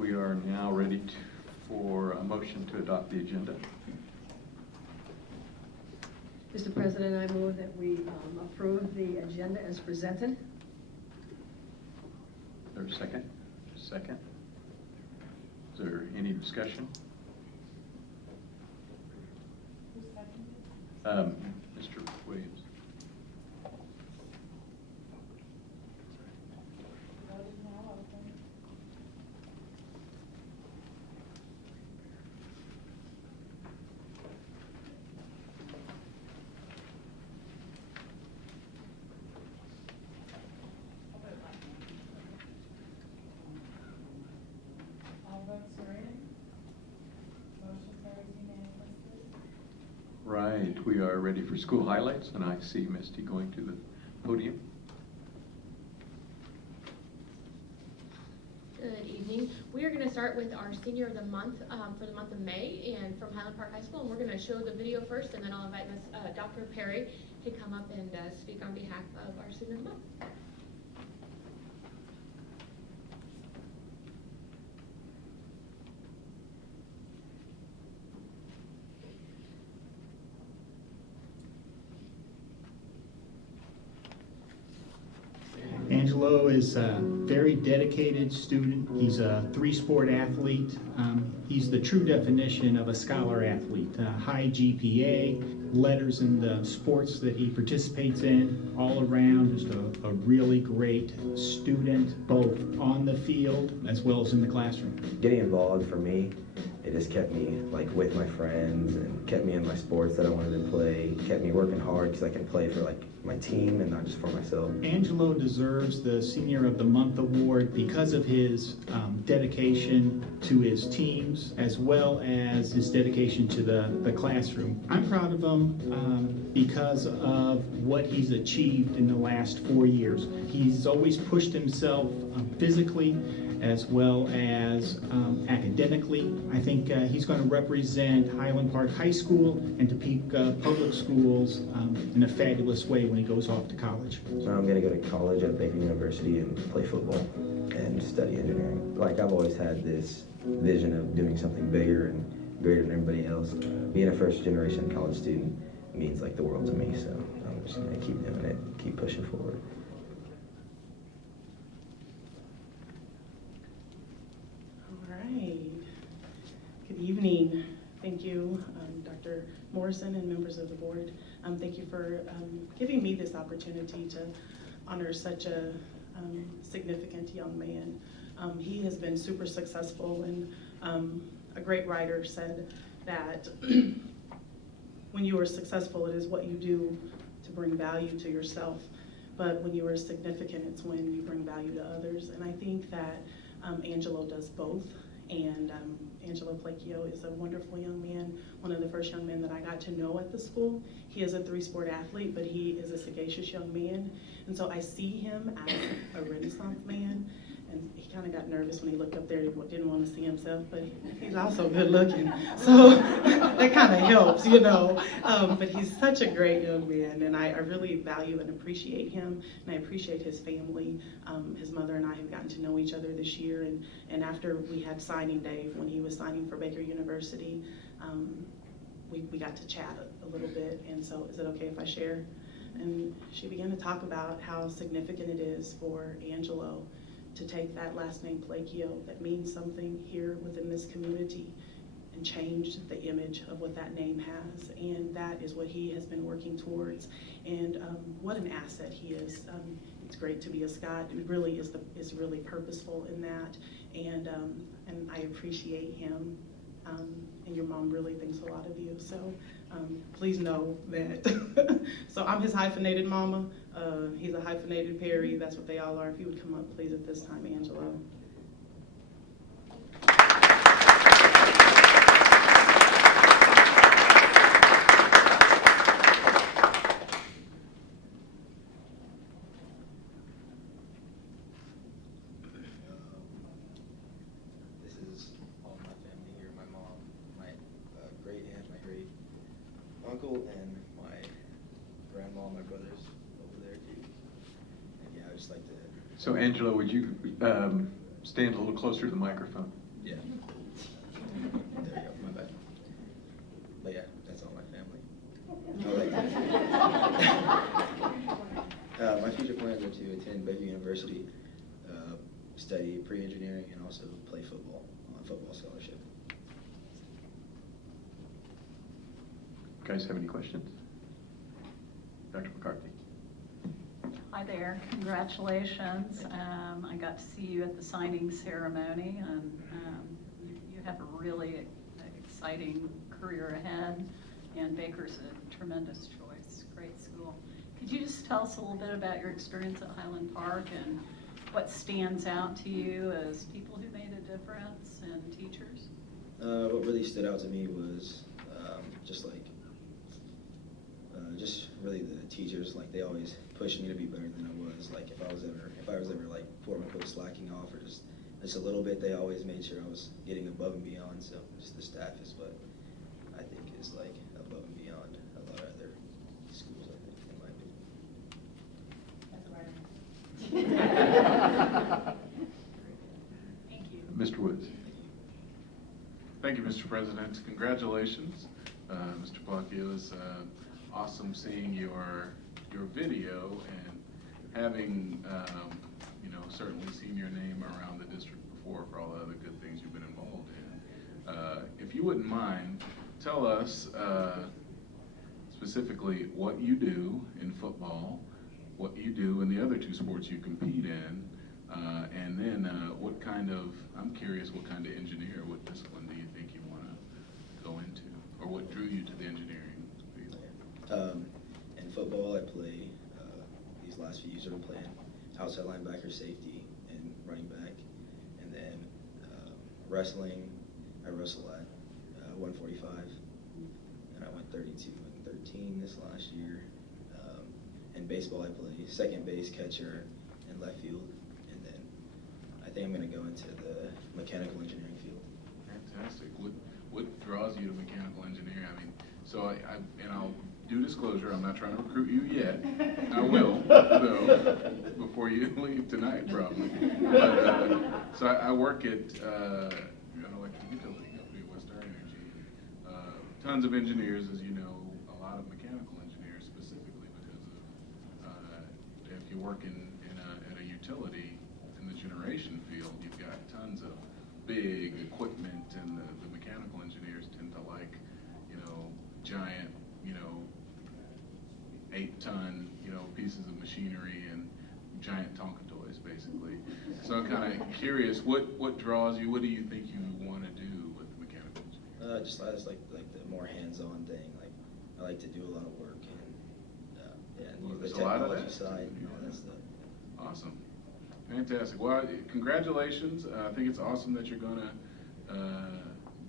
we are now ready for a motion to adopt the agenda. Mr. President, I move that we approve the agenda as presented. Is there a second? Second. Is there any discussion? Mr. Williams. All votes are in. Motion carries unanimously. Right, we are ready for school highlights, and I see Misty going to the podium. Good evening. We are going to start with our Senior of the Month for the month of May, and from Highland Park High School. And we're going to show the video first, and then I'll invite Ms. Dr. Perry to come up and speak on behalf of our Senior of the Month. Angelo is a very dedicated student. He's a three-sport athlete. He's the true definition of a scholar athlete. High GPA, letters in the sports that he participates in, all around just a really great student, both on the field as well as in the classroom. Getting involved for me, it just kept me like with my friends and kept me in my sports that I wanted to play, kept me working hard because I can play for like my team and not just for myself. Angelo deserves the Senior of the Month award because of his dedication to his teams as well as his dedication to the classroom. I'm proud of him because of what he's achieved in the last 4 years. He's always pushed himself physically as well as academically. I think he's going to represent Highland Park High School and Topeka Public Schools in a fabulous way when he goes off to college. So I'm going to go to college at Topeka University and play football and study engineering. Like I've always had this vision of doing something bigger and greater than everybody else. Being a first-generation college student means like the world to me, so I'm just going to keep doing it, keep pushing forward. Good evening. Thank you, Dr. Morrison and members of the board. Thank you for giving me this opportunity to honor such a significant young man. He has been super successful, and a great writer said that when you are successful, it is what you do to bring value to yourself. But when you are significant, it's when you bring value to others. And I think that Angelo does both. And Angelo Placchio is a wonderful young man, one of the first young men that I got to know at the school. He is a three-sport athlete, but he is a sagacious young man. And so I see him as a Renaissance man. And he kind of got nervous when he looked up there. He didn't want to see himself, but he's also good looking. So that kind of helps, you know. But he's such a great young man, and I really value and appreciate him, and I appreciate his family. His mother and I have gotten to know each other this year, and after we had signing day, when he was signing for Baker University, we got to chat a little bit, and so is it okay if I share? And she began to talk about how significant it is for Angelo to take that last name Placchio that means something here within this community and change the image of what that name has. And that is what he has been working towards. And what an asset he is. It's great to be a Scot. It really is really purposeful in that. And I appreciate him. And your mom really thinks a lot of you. So please know that. So I'm his hyphenated mama. He's a hyphenated Perry. That's what they all are. If you would come up, please, at this time, Angelo. This is all my family here. My mom, my great aunt, my great uncle, and my grandma, my brothers over there too. And yeah, I just like to. So Angelo, would you stand a little closer to the microphone? Yeah. There we go, my bad. But yeah, that's all my family. My future plans are to attend Baker University, study pre-engineering, and also play football on football scholarship. Guys have any questions? Dr. McCarthy? Hi there, congratulations. I got to see you at the signing ceremony, and you have a really exciting career ahead, and Baker's a tremendous choice, great school. Could you just tell us a little bit about your experience at Highland Park and what stands out to you as people who made a difference and teachers? What really stood out to me was just really the teachers. Like, they always pushed me to be better than I was. Like, if I was ever like quote unquote slacking off or just a little bit, they always made sure I was getting above and beyond. So just the staff is what I think is like above and beyond a lot of other schools, I think, in my opinion. Thank you. Mr. Woods? Thank you, Mr. President. Congratulations, Mr. Pluck. It was awesome seeing your video and having, certainly seen your name around the district before for all the other good things you've been involved in. If you wouldn't mind, tell us specifically what you do in football, what you do in the other two sports you compete in, and then I'm curious what kind of engineer, what discipline do you think you want to go into, or what drew you to the engineering field? In football, I play, these last few years I've been playing outside linebacker, safety, and running back. And then wrestling, I wrestle at 145, and I went 32 and 13 this last year. In baseball, I play second base, catcher, and left field. And then I think I'm going to go into the mechanical engineering field. Fantastic. What draws you to mechanical engineering? I mean, so I'll do disclosure, I'm not trying to recruit you yet. I will, though, before you leave tonight, probably. But, so I work at an electric utility company, Western Energy. Tons of engineers, as you know, a lot of mechanical engineers specifically because of, if you work at a utility in the generation field, you've got tons of big equipment, and the mechanical engineers tend to like, giant, 8-ton, pieces of machinery and giant Tonka toys, basically. So I'm kind of curious, what draws you? What do you think you want to do with the mechanical engineering? I just like the more hands-on thing. Like, I like to do a lot of work and the There's a lot of technology that. side and all that stuff. Awesome. Fantastic. Well, congratulations. I think it's awesome that you're going to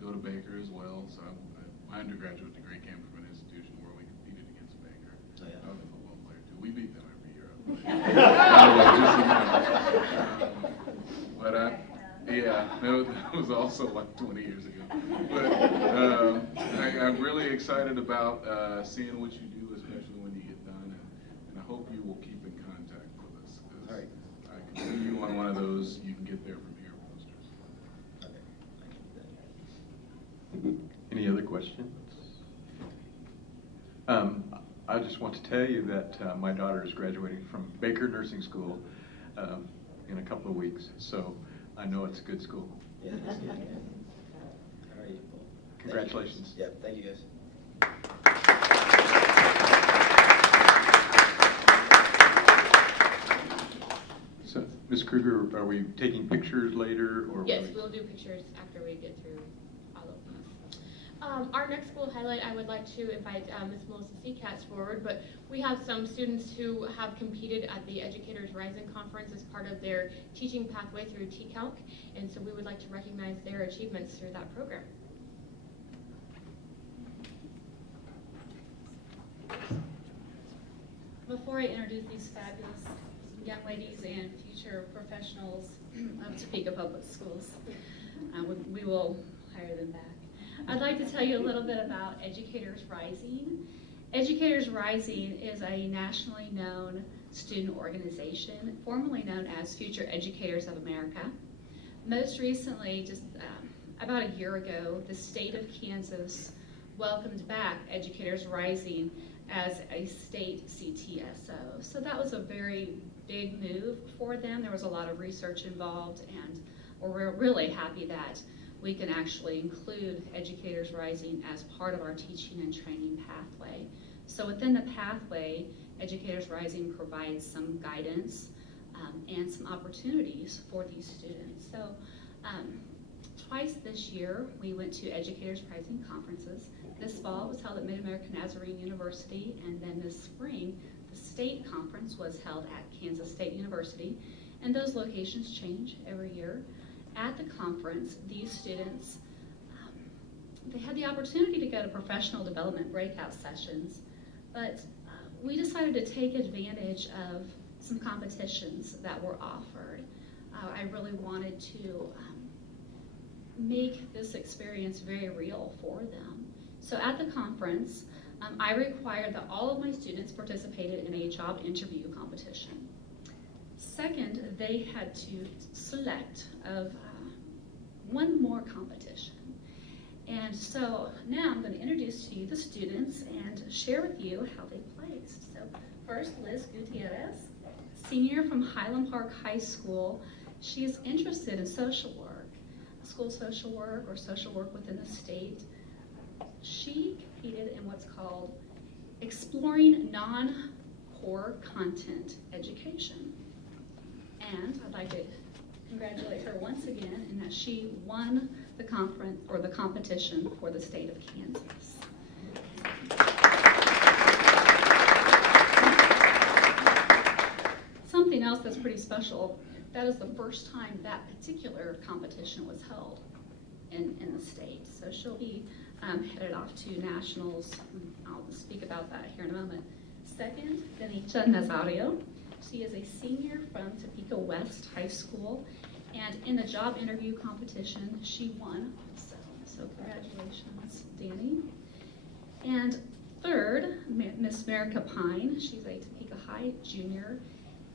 go to Baker as well. So my undergraduate degree came from an institution where we competed against Baker. Oh, yeah. I was a football player too. We beat them every year. That was also like 20 years ago. But I'm really excited about seeing what you do, especially when you get done, and I hope you will keep in contact with us. All right. I can see you on one of those You Can Get There From Here posters. Okay. Thank you. Any other questions? I just want to tell you that my daughter is graduating from Baker Nursing School in a couple of weeks, so I know it's a good school. Yeah, that's good. All right. Well, Congratulations. Yeah, thank you guys. So, Ms. Kruger, are we taking pictures later, or? Yes, we'll do pictures after we get through all of these. Our next school highlight, I would like to invite Ms. Melissa Seacats forward, but we have some students who have competed at the Educators Rising Conference as part of their teaching pathway through TCALC, and so we would like to recognize their achievements through that program. Before I introduce these fabulous young ladies and future professionals of Topeka Public Schools, we will hire them back. I'd like to tell you a little bit about Educators Rising. Educators Rising is a nationally known student organization, formerly known as Future Educators of America. Most recently, just about a year ago, the state of Kansas welcomed back Educators Rising as a state CTSO. So that was a very big move for them. There was a lot of research involved, and we're really happy that we can actually include Educators Rising as part of our teaching and training pathway. So within the pathway, Educators Rising provides some guidance and some opportunities for these students. So twice this year, we went to Educators Rising conferences. This fall was held at Mid-American Nazarene University, and then this spring, the state conference was held at Kansas State University, and those locations change every year. At the conference, these students, they had the opportunity to go to professional development breakout sessions, but we decided to take advantage of some competitions that were offered. I really wanted to make this experience very real for them. So at the conference, I required that all of my students participated in a job interview competition. Second, they had to select of one more competition. And so now I'm going to introduce to you the students and share with you how they placed. So first, Liz Gutierrez, senior from Highland Park High School. She is interested in social work, school social work or social work within the state. She competed in what's called Exploring Non-Core Content Education. And I'd like to congratulate her once again in that she won the conference or the competition for the state of Kansas. Something else that's pretty special, that is the first time that particular competition was held in the state. So she'll be headed off to nationals. I'll speak about that here in a moment. Second, Denita Nazario. She is a senior from Topeka West High School, and in the job interview competition, she won also. So congratulations, Danny. And third, Miss Merica Pine. She's a Topeka High junior.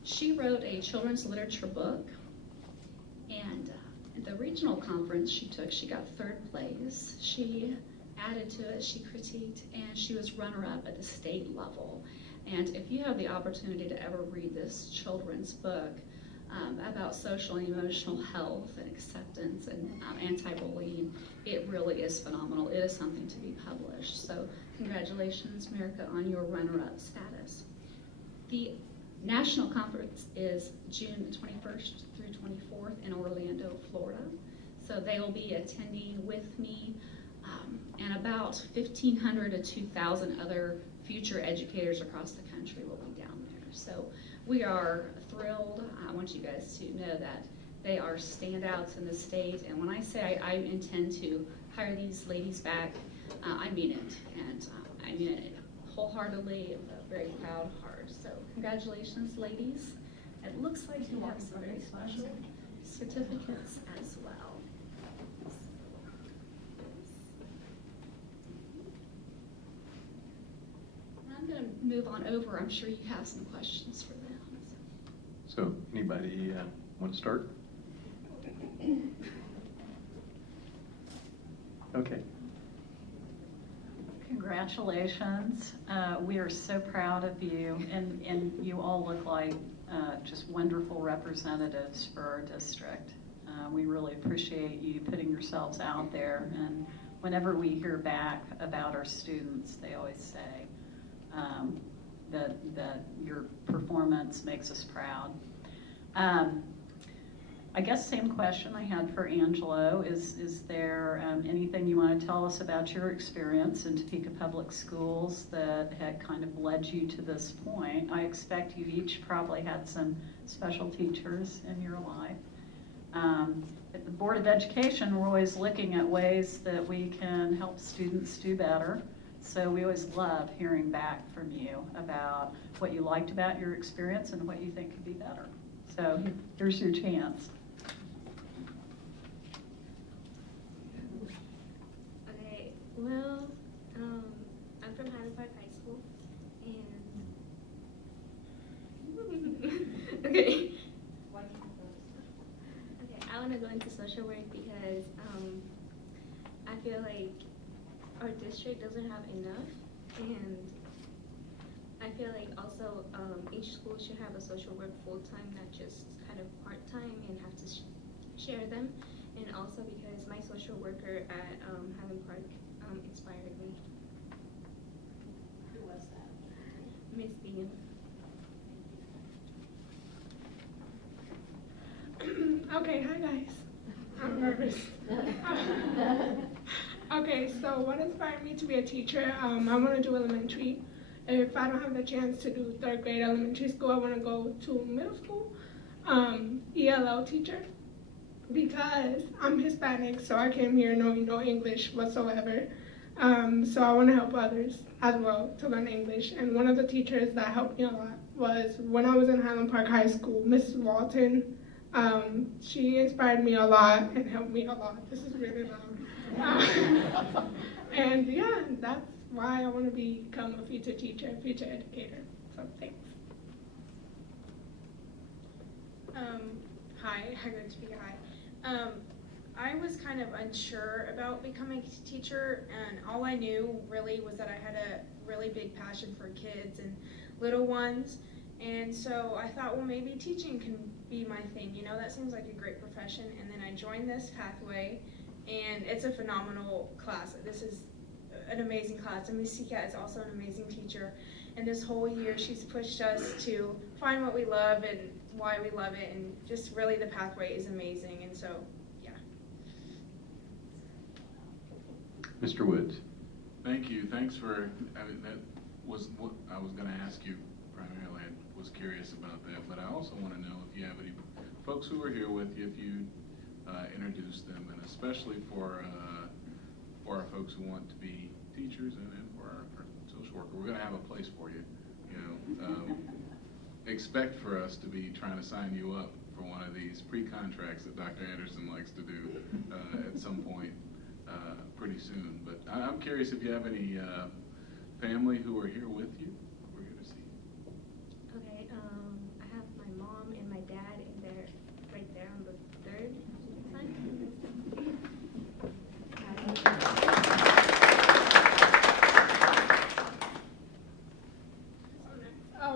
She wrote a children's literature book, and at the regional conference she got third place. She added to it, she critiqued, and she was runner-up at the state level. And if you have the opportunity to ever read this children's book about social and emotional health and acceptance and anti-bullying, it really is phenomenal. It is something to be published. So congratulations, Merica, on your runner-up status. The national conference is June 21st through 24th in Orlando, Florida. So they will be attending with me and about 1,500 to 2,000 other future educators across the country will be down there. So we are thrilled. I want you guys to know that they are standouts in the state. And when I say I intend to hire these ladies back, I mean it. And I mean it wholeheartedly, with a very proud heart. So congratulations, ladies. It looks like you have some very special certificates as well. I'm going to move on over. I'm sure you have some questions for them. So anybody want to start? Okay. Congratulations. We are so proud of you, and you all look like just wonderful representatives for our district. We really appreciate you putting yourselves out there, and whenever we hear back about our students, they always say that your performance makes us proud. I guess same question I had for Angelo. Is there anything you want to tell us about your experience in Topeka Public Schools that had kind of led you to this point? I expect you each probably had some special teachers in your life. At the Board of Education, we're always looking at ways that we can help students do better. So we always love hearing back from you about what you liked about your experience and what you think could be better. So here's your chance. Okay, well, I'm from Highland Park High School, and okay. Okay, I want to go into social work because feel like our district doesn't have enough, and I feel like also each school should have a social work full-time, not just kind of part-time and have to share them. And also because my social worker at Highland Park inspired me. Who was that? Miss Bean. Okay, hi guys. I'm nervous. Okay, so what inspired me to be a teacher? I want to do elementary. If I don't have the chance to do 3rd grade elementary school, I want to go to middle school. ELL teacher, because I'm Hispanic, so I came here knowing no English whatsoever. So I want to help others as well to learn English. And one of the teachers that helped me a lot was when I was in Highland Park High School, Mrs. Walton. She inspired me a lot and helped me a lot. This is really loud. And yeah, that's why I want to become a future teacher, future educator. So thanks. Hi, good to be hi. I was kind of unsure about becoming a teacher, and all I knew really was that I had a really big passion for kids and little ones. And so I thought, well, maybe teaching can be my thing. You know, that seems like a great profession. And then I joined this pathway, and it's a phenomenal class. This is an amazing class. And Miss Cat is also an amazing teacher. And this whole year, she's pushed us to find what we love and why we love it. And just really the pathway is amazing. And so, yeah. Mr. Woods. Thank you. Thanks for, I mean, that was what I was going to ask you primarily. I was curious about that, but I also want to know if you have any folks who are here with you, if you introduce them, and especially for our folks who want to be teachers and for our social worker. We're going to have a place for you. You know, expect for us to be trying to sign you up for one of these pre-contracts that Dr. Anderson likes to do at some point pretty soon. But I'm curious if you have any family who are here with you. We're here to see you. Okay, I have my mom and my dad, and they're right there on the 3rd side.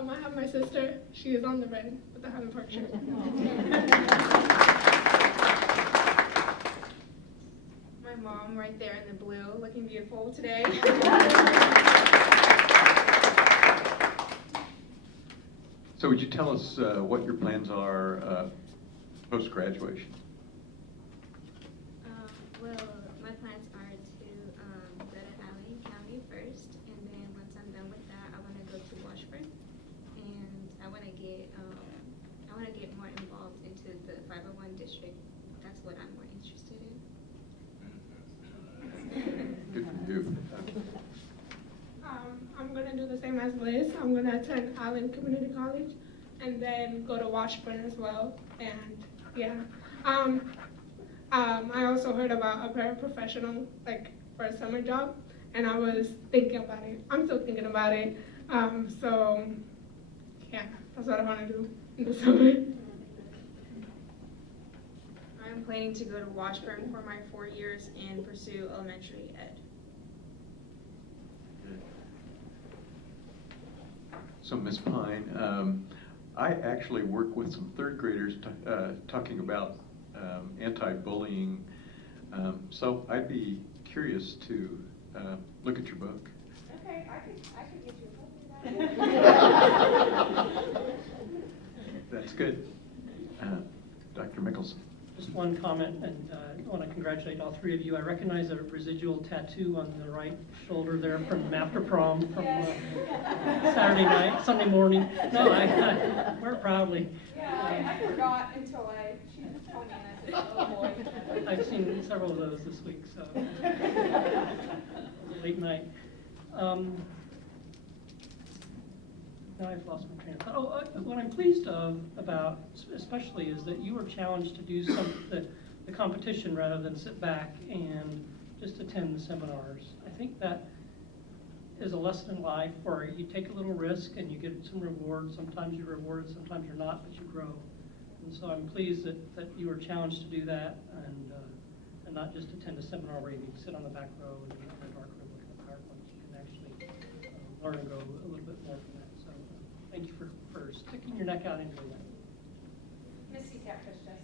I have my sister. She is on the red with the Highland Park shirt. My mom right there in the blue, looking beautiful today. So would you tell us what your plans are post-graduation? Well, my plans are to go to Allen County first, and then once I'm done with that, I want to go to Washburn, and I want to get more involved into the 501 district. That's what I'm more interested in. Good for you. I'm going to do the same as Liz. I'm going to attend Allen Community College and then go to Washburn as well. And yeah, I also heard about a paraprofessional, like for a summer job, and I was thinking about it. I'm still thinking about it. So yeah, that's what I want to do in the summer. I'm planning to go to Washburn for my 4 years and pursue elementary ed. So Ms. Pine, I actually work with some 3rd graders talking about anti-bullying. So I'd be curious to look at your book. Okay, I could get you a book. That's good. Dr. Mickelson. Just one comment, and I want to congratulate all 3 of you. I recognize a residual tattoo on the right shoulder there from after prom from Saturday night, Sunday morning. No, I wear it proudly. Yeah, I forgot until she told me, and I said, oh boy. I've seen several of those this week, so late night. Now I've lost my train of thought. What I'm pleased about, especially, is that you were challenged to do the competition rather than sit back and just attend the seminars. I think that is a lesson in life where you take a little risk and you get some reward. Sometimes you're rewarded, sometimes you're not, but you grow. And so I'm pleased that you were challenged to do that, and and not just attend a seminar where you can sit on the back row and in a dark room looking at PowerPoint. You can actually learn and grow a little bit more from that. So thank you for sticking your neck out and doing that. Missy catfished us.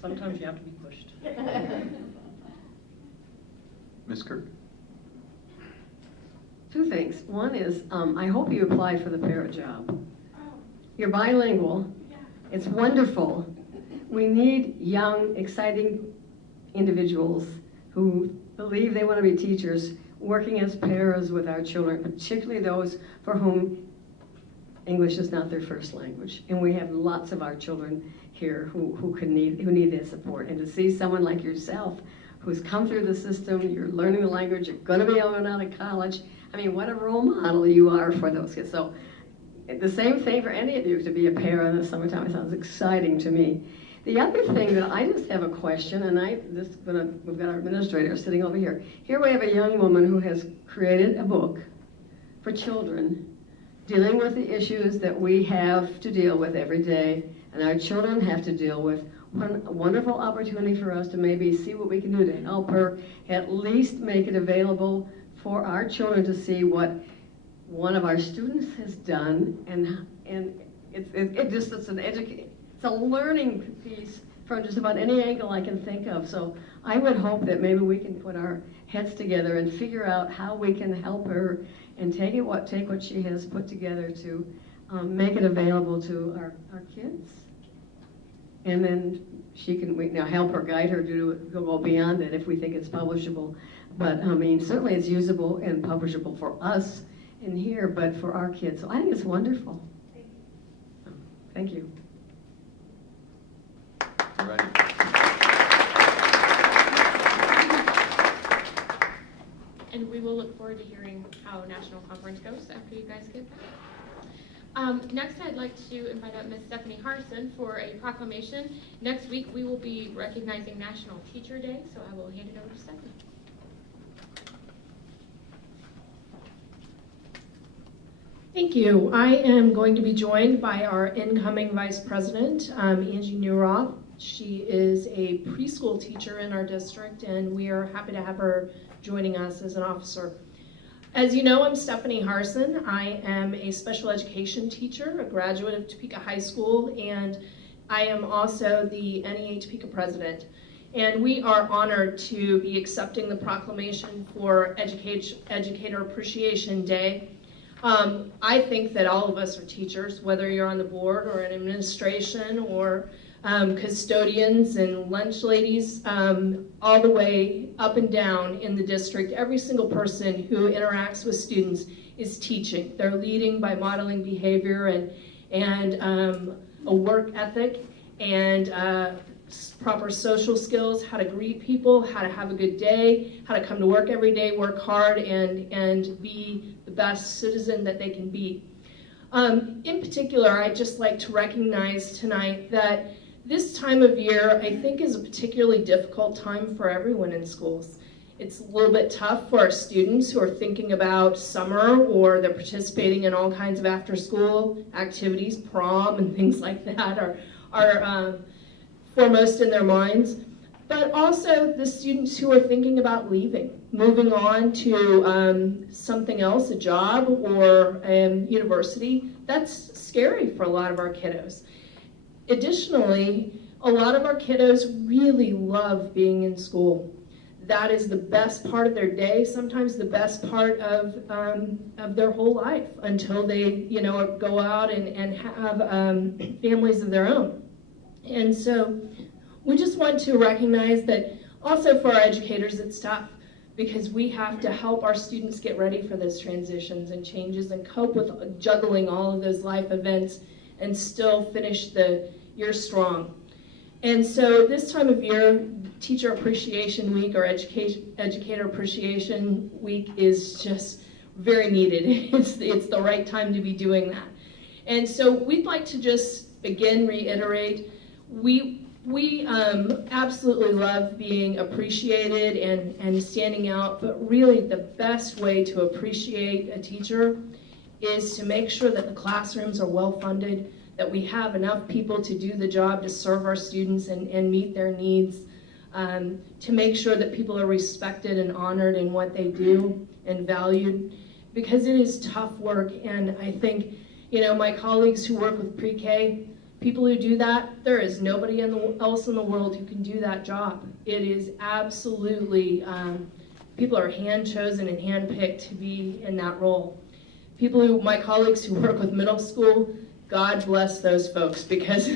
Sometimes you have to be pushed. Ms. Kirk? Two things. One is, I hope you apply for the para job. You're bilingual. It's wonderful. We need young, exciting individuals who believe they want to be teachers working as paras with our children, particularly those for whom English is not their first language. And we have lots of our children here who need that support. And to see someone like yourself who's come through the system, you're learning the language, you're going to be going out of college. I mean, what a role model you are for those kids. So the same thing for any of you to be a para in the summertime. It sounds exciting to me. The other thing that I just have a question, and we've got our administrator sitting over here. Here we have a young woman who has created a book for children dealing with the issues that we have to deal with every day and our children have to deal with. One wonderful opportunity for us to maybe see what we can do to help her, at least make it available for our children to see what one of our students has done, and it's a learning piece from just about any angle I can think of. So I would hope that maybe we can put our heads together and figure out how we can help her and take what she has put together to make it available to our kids. And then she can help her, guide her to go beyond that if we think it's publishable. But I mean, certainly it's usable and publishable for us in here, but for our kids. So I think it's wonderful. Thank you. All right. And we will look forward to hearing how National Conference goes after you guys get back. Next, I'd like to invite up Ms. Stephanie Harson for a proclamation. Next week, we will be recognizing National Teacher Day, so I will hand it over to Stephanie. Thank you. I am going to be joined by our incoming Vice President, Angie Newroth. She is a preschool teacher in our district, and we are happy to have her joining us as an officer. As you know, I'm Stephanie Harson. I am a special education teacher, a graduate of Topeka High School, and I am also the NEA Topeka president. And we are honored to be accepting the proclamation for Educator Appreciation Day. I think that all of us are teachers, whether you're on the board or in administration or custodians and lunch ladies, all the way up and down in the district. Every single person who interacts with students is teaching. They're leading by modeling behavior and a work ethic and proper social skills, how to greet people, how to have a good day, how to come to work every day, work hard, and be the best citizen that they can be. In particular, I'd just like to recognize tonight that this time of year, I think, is a particularly difficult time for everyone in schools. It's a little bit tough for our students who are thinking about summer, or they're participating in all kinds of after-school activities, prom and things like that are foremost in their minds. But also the students who are thinking about leaving, moving on to something else, a job or university. That's scary for a lot of our kiddos. Additionally, a lot of our kiddos really love being in school. That is the best part of their day, sometimes the best part of their whole life, until they, go out and have families of their own. And so we just want to recognize that also for our educators it's tough, because we have to help our students get ready for those transitions and changes and cope with juggling all of those life events and still finish the year strong. And so this time of year, Teacher Appreciation Week or Educator Appreciation Week is just very needed. It's the right time to be doing that. And so we'd like to just again reiterate, we absolutely love being appreciated and standing out, but really the best way to appreciate a teacher is to make sure that the classrooms are well funded, that we have enough people to do the job, to serve our students and meet their needs, to make sure that people are respected and honored in what they do and valued, because it is tough work. And I think, my colleagues who work with pre-K, people who do that, there is nobody else in the world who can do that job. It is absolutely, people are hand-chosen and hand-picked to be in that role. My colleagues who work with middle school, God bless those folks, because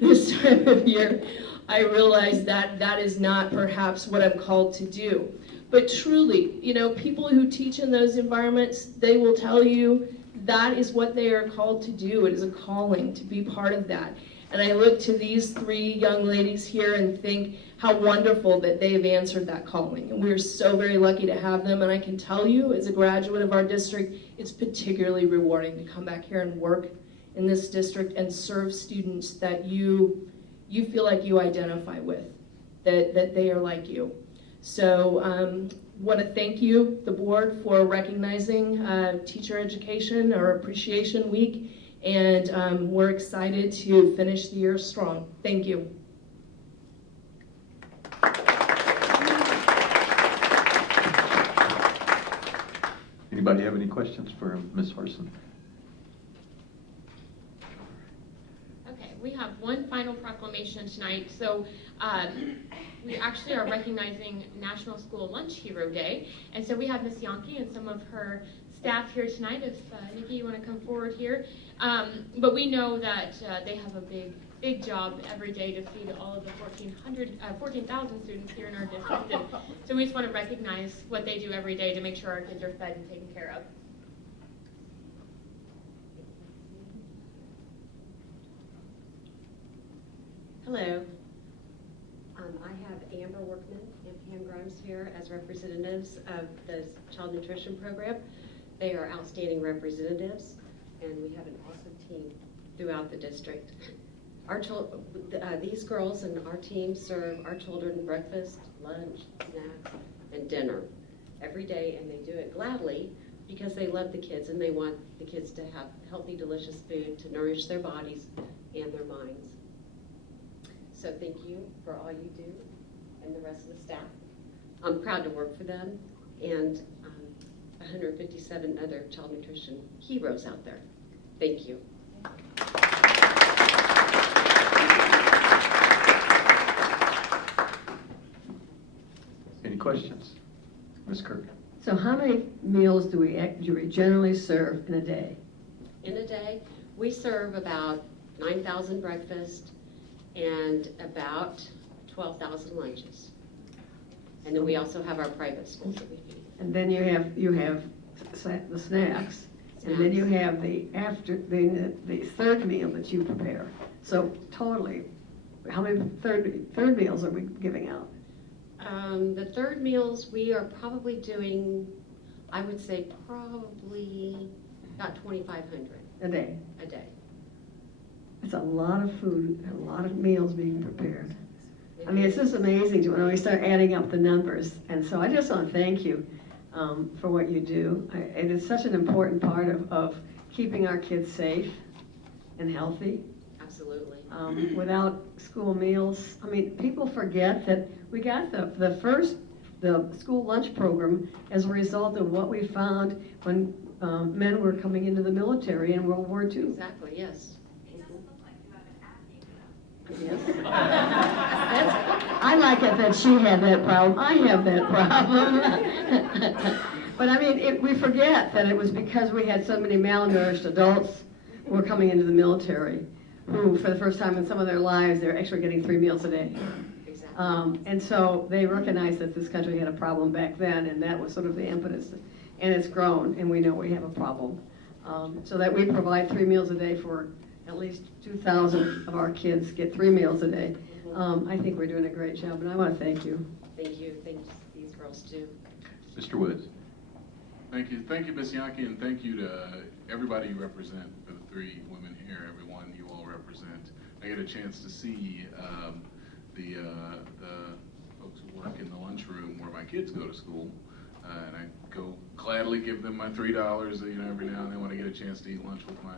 this time of year, I realize that that is not perhaps what I'm called to do. But truly, people who teach in those environments, they will tell you that is what they are called to do. It is a calling to be part of that. And I look to these 3 young ladies here and think how wonderful that they have answered that calling. And we're so very lucky to have them. And I can tell you, as a graduate of our district, it's particularly rewarding to come back here and work in this district and serve students that you feel like you identify with, that they are like you. So want to thank you, the board, for recognizing Teacher Education or Appreciation Week, and we're excited to finish the year strong. Thank you. Anybody have any questions for Ms. Horson? Okay, we have one final proclamation tonight. So we actually are recognizing National School Lunch Hero Day. And so we have Ms. Yankee and some of her staff here tonight. If Nikki, you want to come forward here. But we know that they have a big job every day to feed all of the 14,000 students here in our district. And so we just want to recognize what they do every day to make sure our kids are fed and taken care of. Hello. I have Amber Workman and Pam Grimes here as representatives of the Child Nutrition Program. They are outstanding representatives, and we have an awesome team throughout the district. These girls and our team serve our children breakfast, lunch, snacks, and dinner every day, and they do it gladly because they love the kids and they want the kids to have healthy, delicious food to nourish their bodies and their minds. So thank you for all you do and the rest of the staff. I'm proud to work for them and 157 other child nutrition heroes out there. Thank you. Any questions? Ms. Kirk? So how many meals do we generally serve in a day? In a day, we serve about 9,000 breakfasts and about 12,000 lunches. And then we also have our private schools that we feed. And then you have the snacks, and then you have the third meal that you prepare. So totally, how many third meals are we giving out? The third meals we are probably doing, I would say probably about 2,500 a day. A day. It's a lot of food, a lot of meals being prepared. I mean, it's just amazing when we start adding up the numbers. And so I just want to thank you for what you do. It is such an important part of keeping our kids safe and healthy. Absolutely. Without school meals, I mean, people forget that we got the school lunch program as a result of what we found when men were coming into the military in World War II. Exactly, yes. Yes. I like it that she had that problem. I have that problem. But I mean, we forget that it was because we had so many malnourished adults who were coming into the military, who for the first time in some of their lives, they're actually getting 3 meals a day. Exactly. And so they recognized that this country had a problem back then, and that was sort of the impetus. And it's grown, and we know we have a problem. So that we provide 3 meals a day for at least 2,000 of our kids get 3 meals a day. I think we're doing a great job, and I want to thank you. Thank you. Thanks these girls too. Mr. Woods? Thank you, Ms. Yankee, and thank you to everybody you represent, for the 3 women here, everyone you all represent. I get a chance to see the folks who work in the lunchroom where my kids go to school, and I go gladly give them my $3, every now and then when I get a chance to eat lunch with my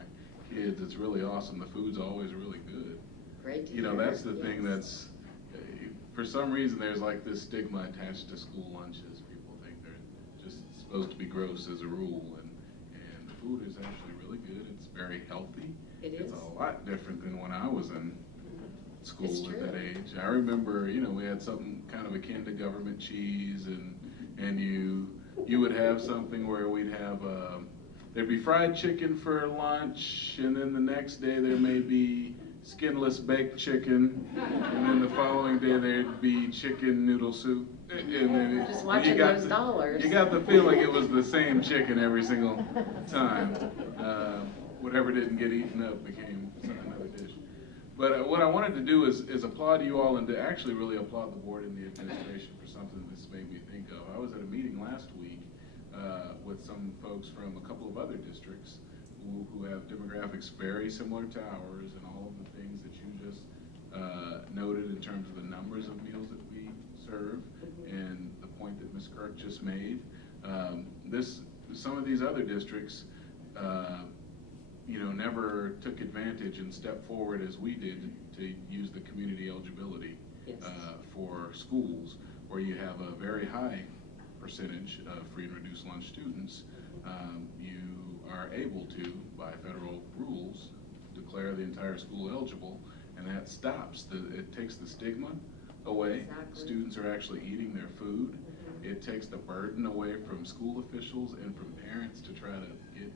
kids. It's really awesome. The food's always really good. Great to You know, hear. that's the thing Yes. that's, for some reason, there's like this stigma attached to school lunches. People think they're just supposed to be gross as a rule, and the food is actually really good. It's very healthy. It It's is. a lot different than when I was in school It's at true. that age. I remember, you know, we had something kind of akin to government cheese, and you would have something where we'd have, there'd be fried chicken for lunch, and then the next day there may be skinless baked chicken, and then the following day there'd be chicken noodle soup. And then Just you watching got those the- dollars. You got the feeling it was the same chicken every single time. Whatever didn't get eaten up became another dish. But what I wanted to do is applaud you all and to actually really applaud the board and the administration for something this made me think of. I was at a meeting last week with some folks from a couple of other districts who have demographics very similar to ours, and all of the things that you just noted in terms of the numbers of meals that we serve, and the point that Ms. Kirk just made. Some of these other districts, you know, never took advantage and stepped forward as we did to use the community eligibility for schools, where you have a very high percentage of free and reduced lunch students. You are able to, by federal rules, declare the entire school eligible, and that stops, it takes the stigma away. Exactly. Students are actually eating their food. It takes the burden away from school officials and from parents to try to get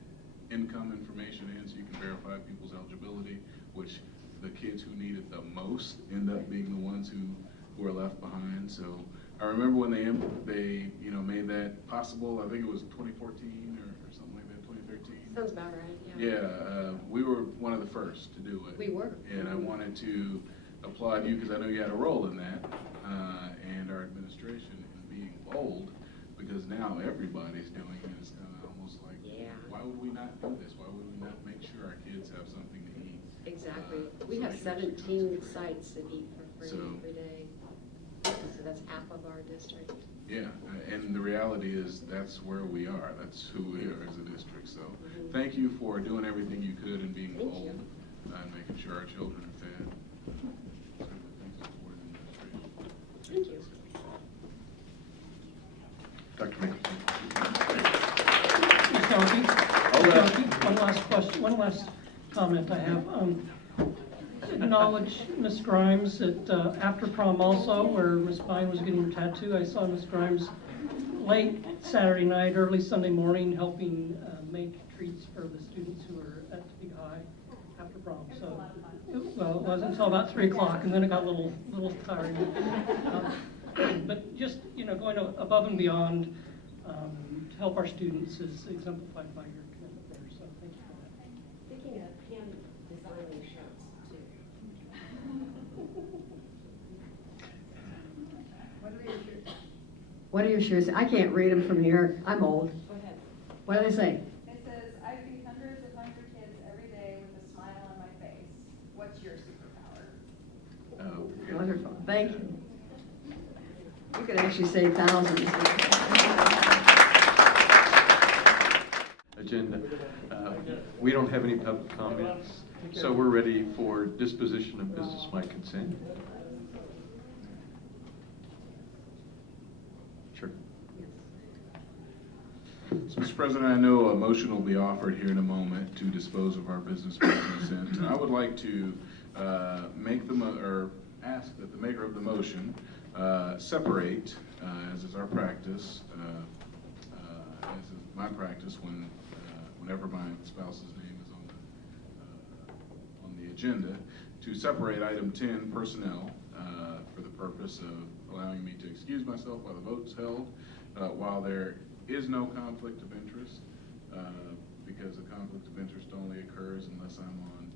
income information in so you can verify people's eligibility, which the kids who need it the most end up being the ones who are left behind. So I remember when they you know, made that possible. I think it was 2014 or something like that, 2013. Sounds about right, yeah. Yeah, we were one of the first to do it. We were. And I wanted to applaud you because I know you had a role in that, and our administration in being bold, because now everybody's doing it. It's kind of almost like, why would we not do this? Why would we not make sure our kids have something to eat? Exactly. We so have here's 17 sites that eat for free So- every day. So that's half of our district. Yeah, and the reality is that's where we are. That's who we are as a district. So thank you for doing everything you could and being Thank bold you. and making sure our children are fed. Certainly thanks to the board and administration. Thank you. Dr. Mickelson. Ms. Donkey? Hold Ms. on. Donkey, one last question, one last comment I have. Acknowledge Ms. Grimes at after prom also, where Ms. Pine was getting her tattoo. I saw Ms. Grimes late Saturday night, early Sunday morning, helping make treats for the students who were at Topeka High after prom. So, well, it wasn't until about 3 o'clock, and then it got a little tiring. But just, you know, going above and beyond to help our students is exemplified by your commitment there. So thank you for that. Speaking of hand designing shirts, too. What are your shirts? I can't read them from here. I'm old. Go ahead. What do they say? It says, I feed hundreds of hungry kids every day with a smile on my face. What's your superpower? Oh, Wonderful. Thank you. You could actually say thousands. Agenda. We don't have any public comments, so we're ready for disposition of business by consent. Sure. So, Mr. President, I know a motion will be offered here in a moment to dispose of our business by consent. I would like to ask that the maker of the motion separate, as is our practice, as is my practice whenever my spouse's name is on the agenda, to separate item 10, personnel, for the purpose of allowing me to excuse myself while the vote's held, while there is no conflict of interest, because a conflict of interest only occurs unless I'm on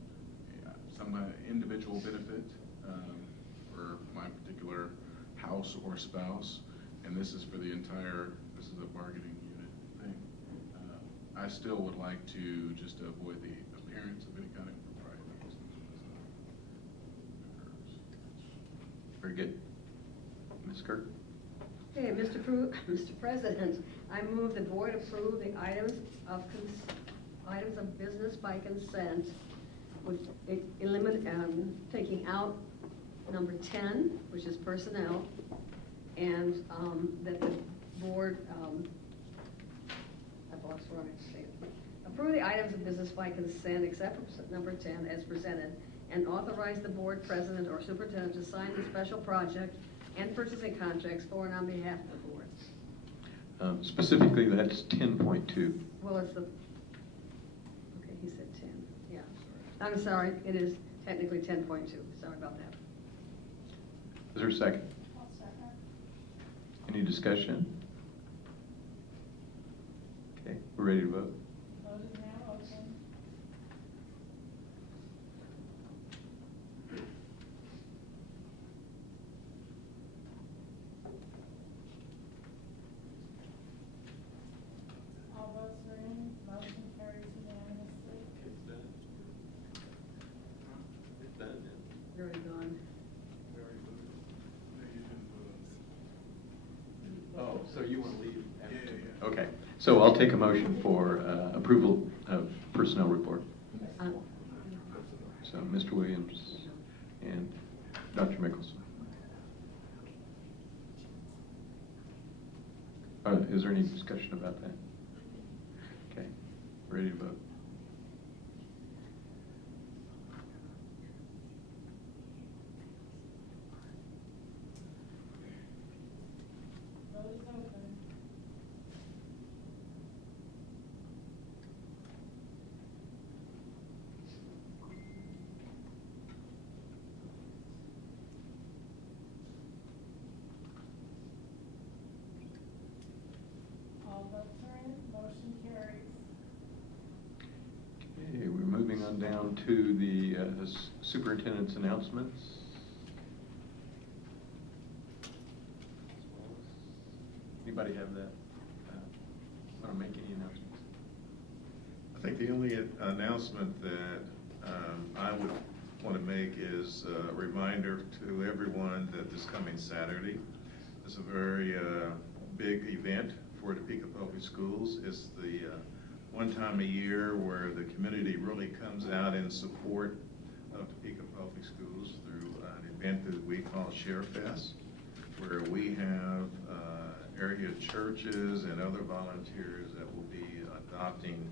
some individual benefit for my particular house or spouse, and this is for the entire, this is a bargaining unit thing. I still would like to just avoid the appearance of any kind of impropriety. Very good. Ms. Kirk? Okay, Mr. President, I move the board approve the items items of business by consent, with taking out number 10, which is personnel, and that the board, I've lost what I'm saying. Approve the items of business by consent except for number 10 as presented, and authorize the board president or superintendent to sign the special project and purchasing contracts for and on behalf of the board. Specifically, that's 10.2. Well, it's the, okay, he said 10, yeah. I'm sorry, it is technically 10.2, sorry about that. Is there a second? I'll second. Any discussion? Okay, we're ready to vote. Vote is now open. All votes are in, motion carries unanimously. It's done. It's done. You're already gone. Oh, so you want to leave? Okay, so I'll take a motion for approval of personnel report. So Mr. Williams and Dr. Mickelson. Is there any discussion about that? Okay, ready to vote. Vote is open. All votes are in, motion carries. Okay, we're moving on down to the superintendent's announcements. Anybody have that? Want to make any announcements? I think the only announcement that I would want to make is a reminder to everyone that this coming Saturday is a very big event for Topeka Public Schools. It's the one time a year where the community really comes out in support of Topeka Public Schools through an event that we call Share Fest, where we have area churches and other volunteers that will be adopting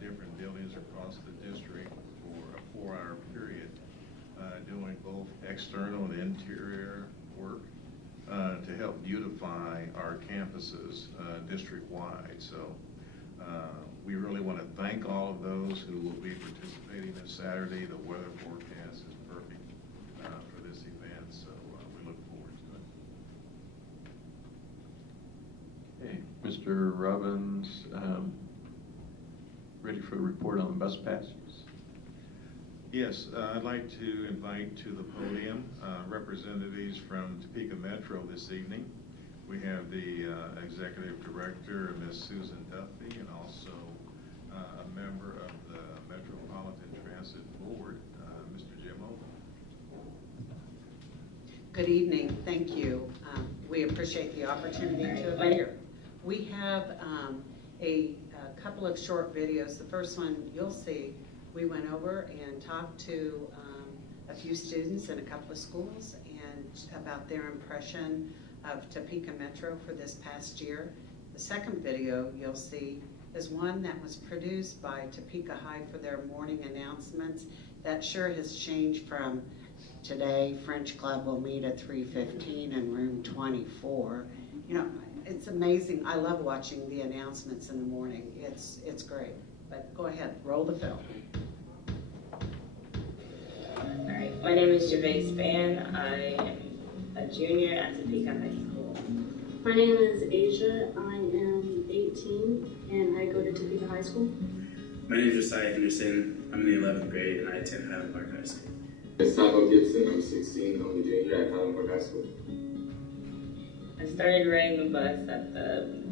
different buildings across the district for a 4-hour period, doing both external and interior work to help beautify our campuses district-wide. So we really want to thank all of those who will be participating this Saturday. The weather forecast is perfect for this event, so we look forward to it. Okay, Mr. Robbins, ready for a report on the bus passes? Yes, I'd like to invite to the podium representatives from Topeka Metro this evening. We have the Executive Director, Ms. Susan Duffy, and also a member of the Metropolitan Transit Board, Mr. Jim Owen. Good evening, thank you. We appreciate the opportunity to appear. We have a couple of short videos. The first one you'll see, we went over and talked to a few students in a couple of schools and about their impression of Topeka Metro for this past year. The second video you'll see is one that was produced by Topeka High for their morning announcements. That sure has changed from today, French Club will meet at 3:15 in room 24. You know, it's amazing. I love watching the announcements in the morning. It's great. But go ahead, roll the film. All right, my name is Gervais Span. I am a junior at Topeka High School. My name is Asia. I am 18 and I go to Topeka High School. My name is Josiah Henderson. I'm in the 11th grade and I attend Highland Park High School. It's Tyler Gibson. I'm 16. I'm a junior at Highland Park High School. I started riding the bus at the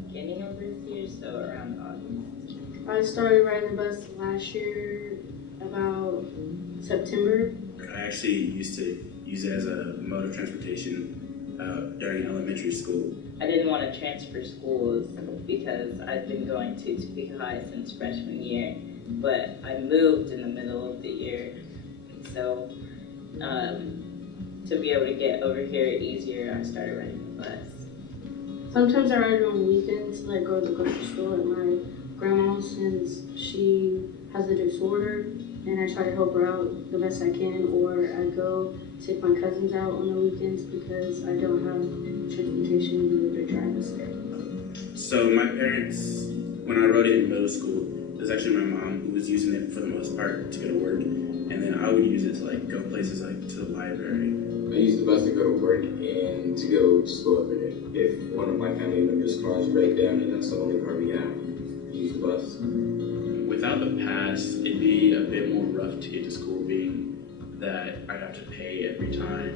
beginning of this year, so around August. I started riding the bus last year, about September. I actually used to use it as a mode of transportation during elementary school. I didn't want to transfer schools because I've been going to Topeka High since freshman year, but I moved in the middle of the year. So to be able to get over here easier, I started riding the bus. Sometimes I ride on weekends, like go to the grocery store at my grandma's since she has a disorder, and I try to help her out the best I can, or I go take my cousins out on the weekends because I don't have transportation to be able to drive us there. So my parents, when I rode it in middle school, it was actually my mom who was using it for the most part to go to work, and then I would use it to like go places like to the library. I use the bus to go to work and to go to school every day. If one of my family members' cars break down and that's the only car we have, use the bus. Without the pass, it'd be a bit more rough to get to school, being that I'd have to pay every time.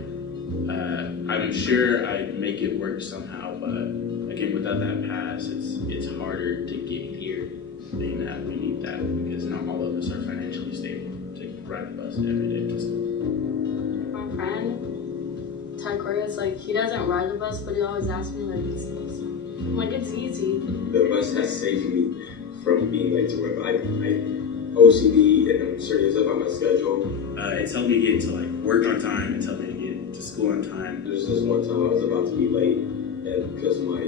I'm sure I'd make it work somehow, but again, without that pass, it's harder to get here, being that we need that because not all of us are financially stable to ride the bus every day to school. My friend, Ty Correa, like, he doesn't ride the bus, but he always asks me, like, it's easy. I'm like, it's easy. The bus has saved me from being late to work. I OCD and I'm serious about my schedule. It's helped me get to like work on time. It's helped me to get to school on time. There's this one time I was about to be late, and because my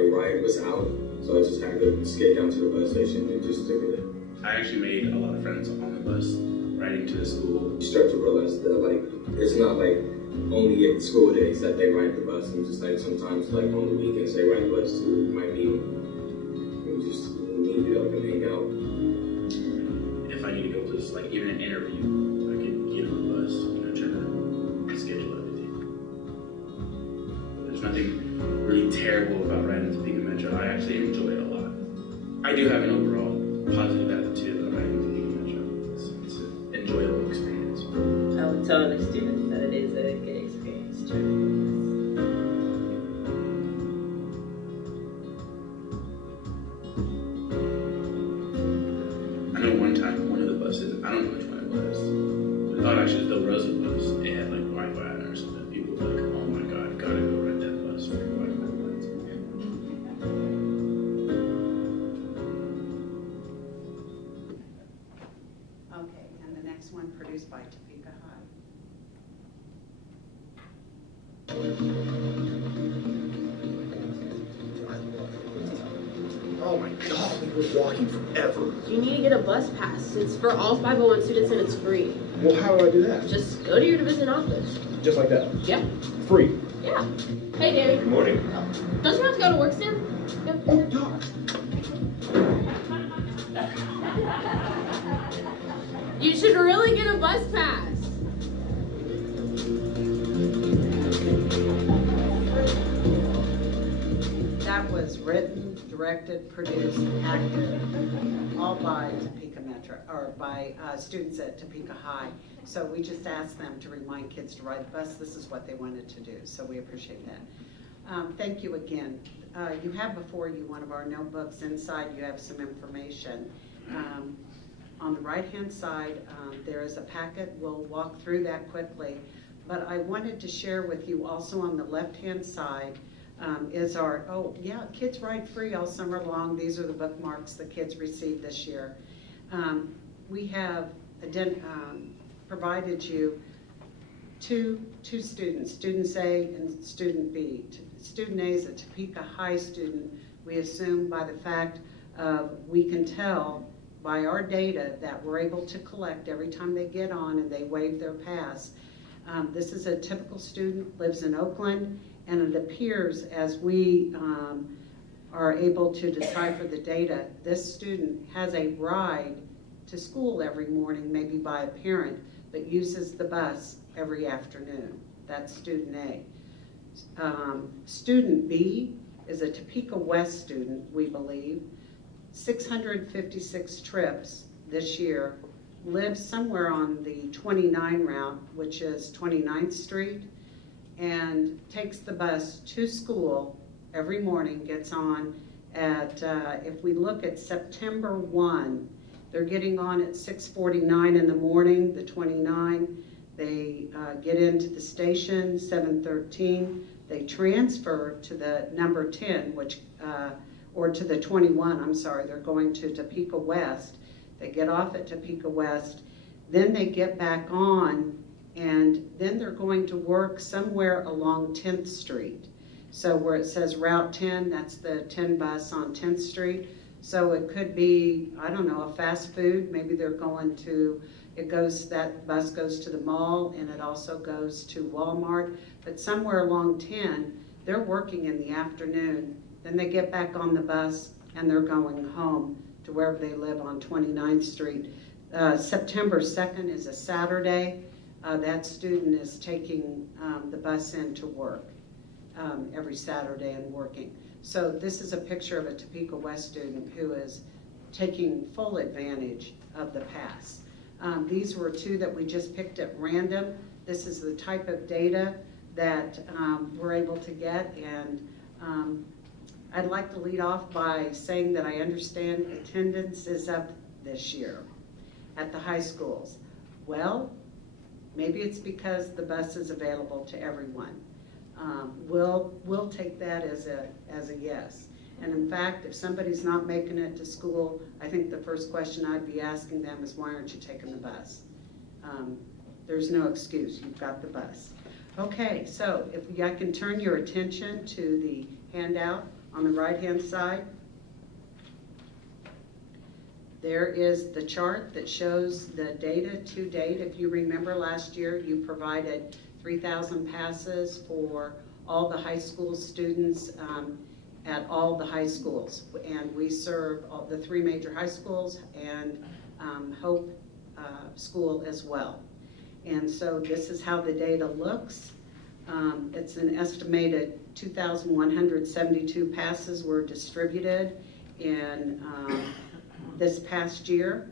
ride was out, so I just had to skate down to the bus station and just took it. I actually made a lot of friends on the bus riding to the school. You start to realize that like it's not like only at school days that they ride the bus, and just like sometimes like on the weekends they ride the bus too. You might need just meet up and hang out. If I need to go places like even an interview, I could get on the bus, try to schedule everything. There's nothing really terrible about riding the Topeka Metro. I actually enjoy it a lot. I do have an overall positive attitude about riding the Topeka Metro. It's an enjoyable experience. I would tell the students that it is a good experience too. I don't know which one it was. But I thought actually the Rosa bus, it had like Wi-Fi or something. People were like, oh my god, gotta go rent that bus for Wi-Fi lines. Okay, and the next one produced by Topeka High. Oh my god, we were walking forever. You need to get a bus pass. It's for all 501 students and it's free. Well, how do I do that? Just go to your division office. Just like that? Yep. Free? Yeah. Hey, Danny. Good morning. Don't you have to go to work soon? Yep. Oh, God. You should really get a bus pass. That was written, directed, produced, acted, all by Topeka Metro, or by students at Topeka High. So we just asked them to remind kids to ride the bus. This is what they wanted to do, so we appreciate that. Thank you again. You have before you one of our notebooks. Inside you have some information. On the right-hand side, there is a packet. We'll walk through that quickly. But I wanted to share with you also on the left-hand side is our, Kids Ride Free all summer long. These are the bookmarks the kids received this year. We have provided you two students, Student A and Student B. Student A is a Topeka High student. We assume by the fact we can tell by our data that we're able to collect every time they get on and they waive their pass. This is a typical student, lives in Oakland, and it appears as we are able to decipher the data, this student has a ride to school every morning, maybe by a parent, but uses the bus every afternoon. That's student A. Student B is a Topeka West student, we believe, 656 trips this year, lives somewhere on the 29 route, which is 29th Street, and takes the bus to school every morning, gets on at, if we look at September 1, they're getting on at 6:49 in the morning, the 29. They get into the station 7:13. They transfer to the number 10, which, or to the 21, I'm sorry, they're going to Topeka West. They get off at Topeka West, then they get back on, and then they're going to work somewhere along 10th Street. So where it says Route 10, that's the 10 bus on 10th Street. So it could be, I don't know, a fast food. Maybe they're going to, that bus goes to the mall, and it also goes to Walmart. But somewhere along 10, they're working in the afternoon. Then they get back on the bus, and they're going home to wherever they live on 29th Street. September 2nd is a Saturday. That student is taking the bus in to work every Saturday and working. So this is a picture of a Topeka West student who is taking full advantage of the pass. These were two that we just picked at random. This is the type of data that we're able to get, and I'd like to lead off by saying that I understand attendance is up this year at the high schools. Well, maybe it's because the bus is available to everyone. We'll take that as a yes. And in fact, if somebody's not making it to school, I think the first question I'd be asking them is, why aren't you taking the bus? There's no excuse, you've got the bus. Okay, so if I can turn your attention to the handout on the right-hand side. There is the chart that shows the data to date. If you remember last year, you provided 3,000 passes for all the high school students at all the high schools. And we serve all the 3 major high schools and Hope School as well. And so this is how the data looks. It's an estimated 2,172 passes were distributed in this past year.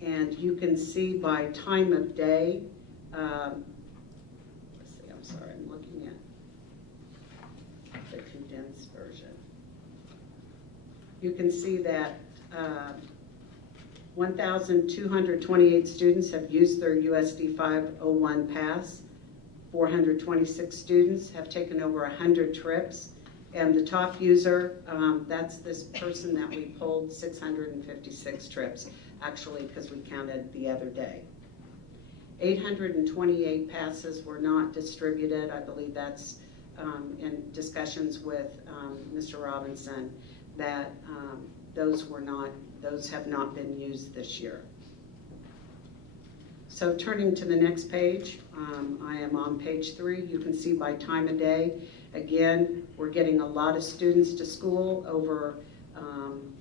And you can see by time of day, let's see, I'm sorry, I'm looking at the condensed version. You can see that 1,228 students have used their USD 501 pass. 426 students have taken over 100 trips. And the top user, that's this person that we pulled 656 trips, actually, because we counted the other day. 828 passes were not distributed. I believe that's in discussions with Mr. Robinson, that those have not been used this year. So turning to the next page, I am on page 3. You can see by time of day. Again, we're getting a lot of students to school over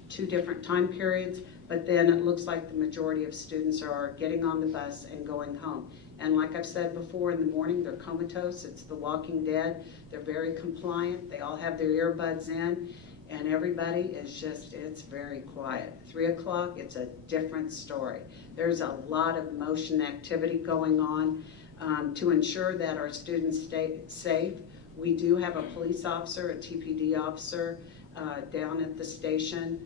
2 different time periods, but then it looks like the majority of students are getting on the bus and going home. And like I've said before, in the morning, they're comatose. It's the Walking Dead. They're very compliant. They all have their earbuds in, and everybody is just, it's very quiet. 3 o'clock, it's a different story. There's a lot of motion activity going on to ensure that our students stay safe. We do have a police officer, a TPD officer down at the station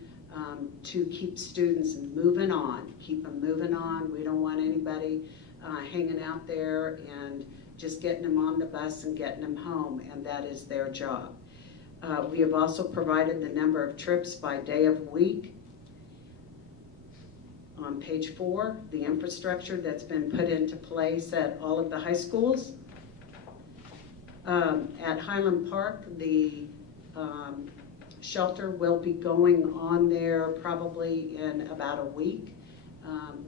to keep students moving on, keep them moving on. We don't want anybody hanging out there and just getting them on the bus and getting them home, and that is their job. We have also provided the number of trips by day of week. On page 4, the infrastructure that's been put into place at all of the high schools. At Highland Park, the shelter will be going on there probably in about a week.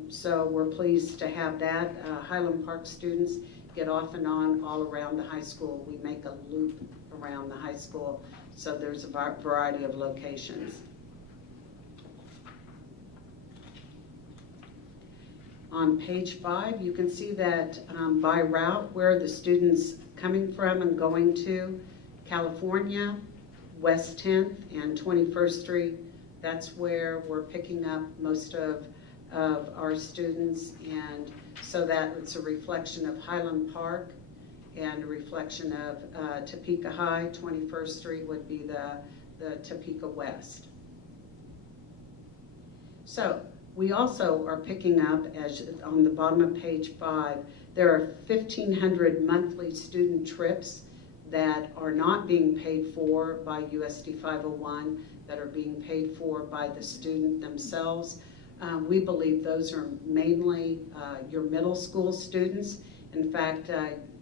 So we're pleased to have that. Highland Park students get off and on all around the high school. We make a loop around the high school, so there's a variety of locations. On page 5, you can see that by route where the students coming from and going to California, West 10th and 21st Street, that's where we're picking up most of our students, and so that it's a reflection of Highland Park and a reflection of Topeka High. 21st Street would be the Topeka West. So we also are picking up, as on the bottom of page 5, there are 1,500 monthly student trips that are not being paid for by USD 501, that are being paid for by the student themselves. We believe those are mainly your middle school students. In fact,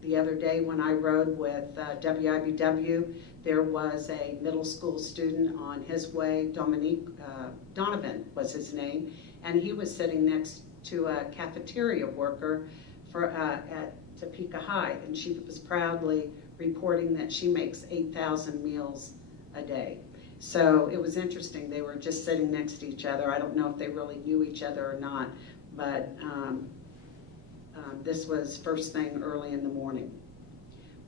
the other day when I rode with WIBW, there was a middle school student on his way, Donovan was his name, and he was sitting next to a cafeteria worker at Topeka High, and she was proudly reporting that she makes 8,000 meals a day. So it was interesting. They were just sitting next to each other. I don't know if they really knew each other or not, but this was first thing early in the morning.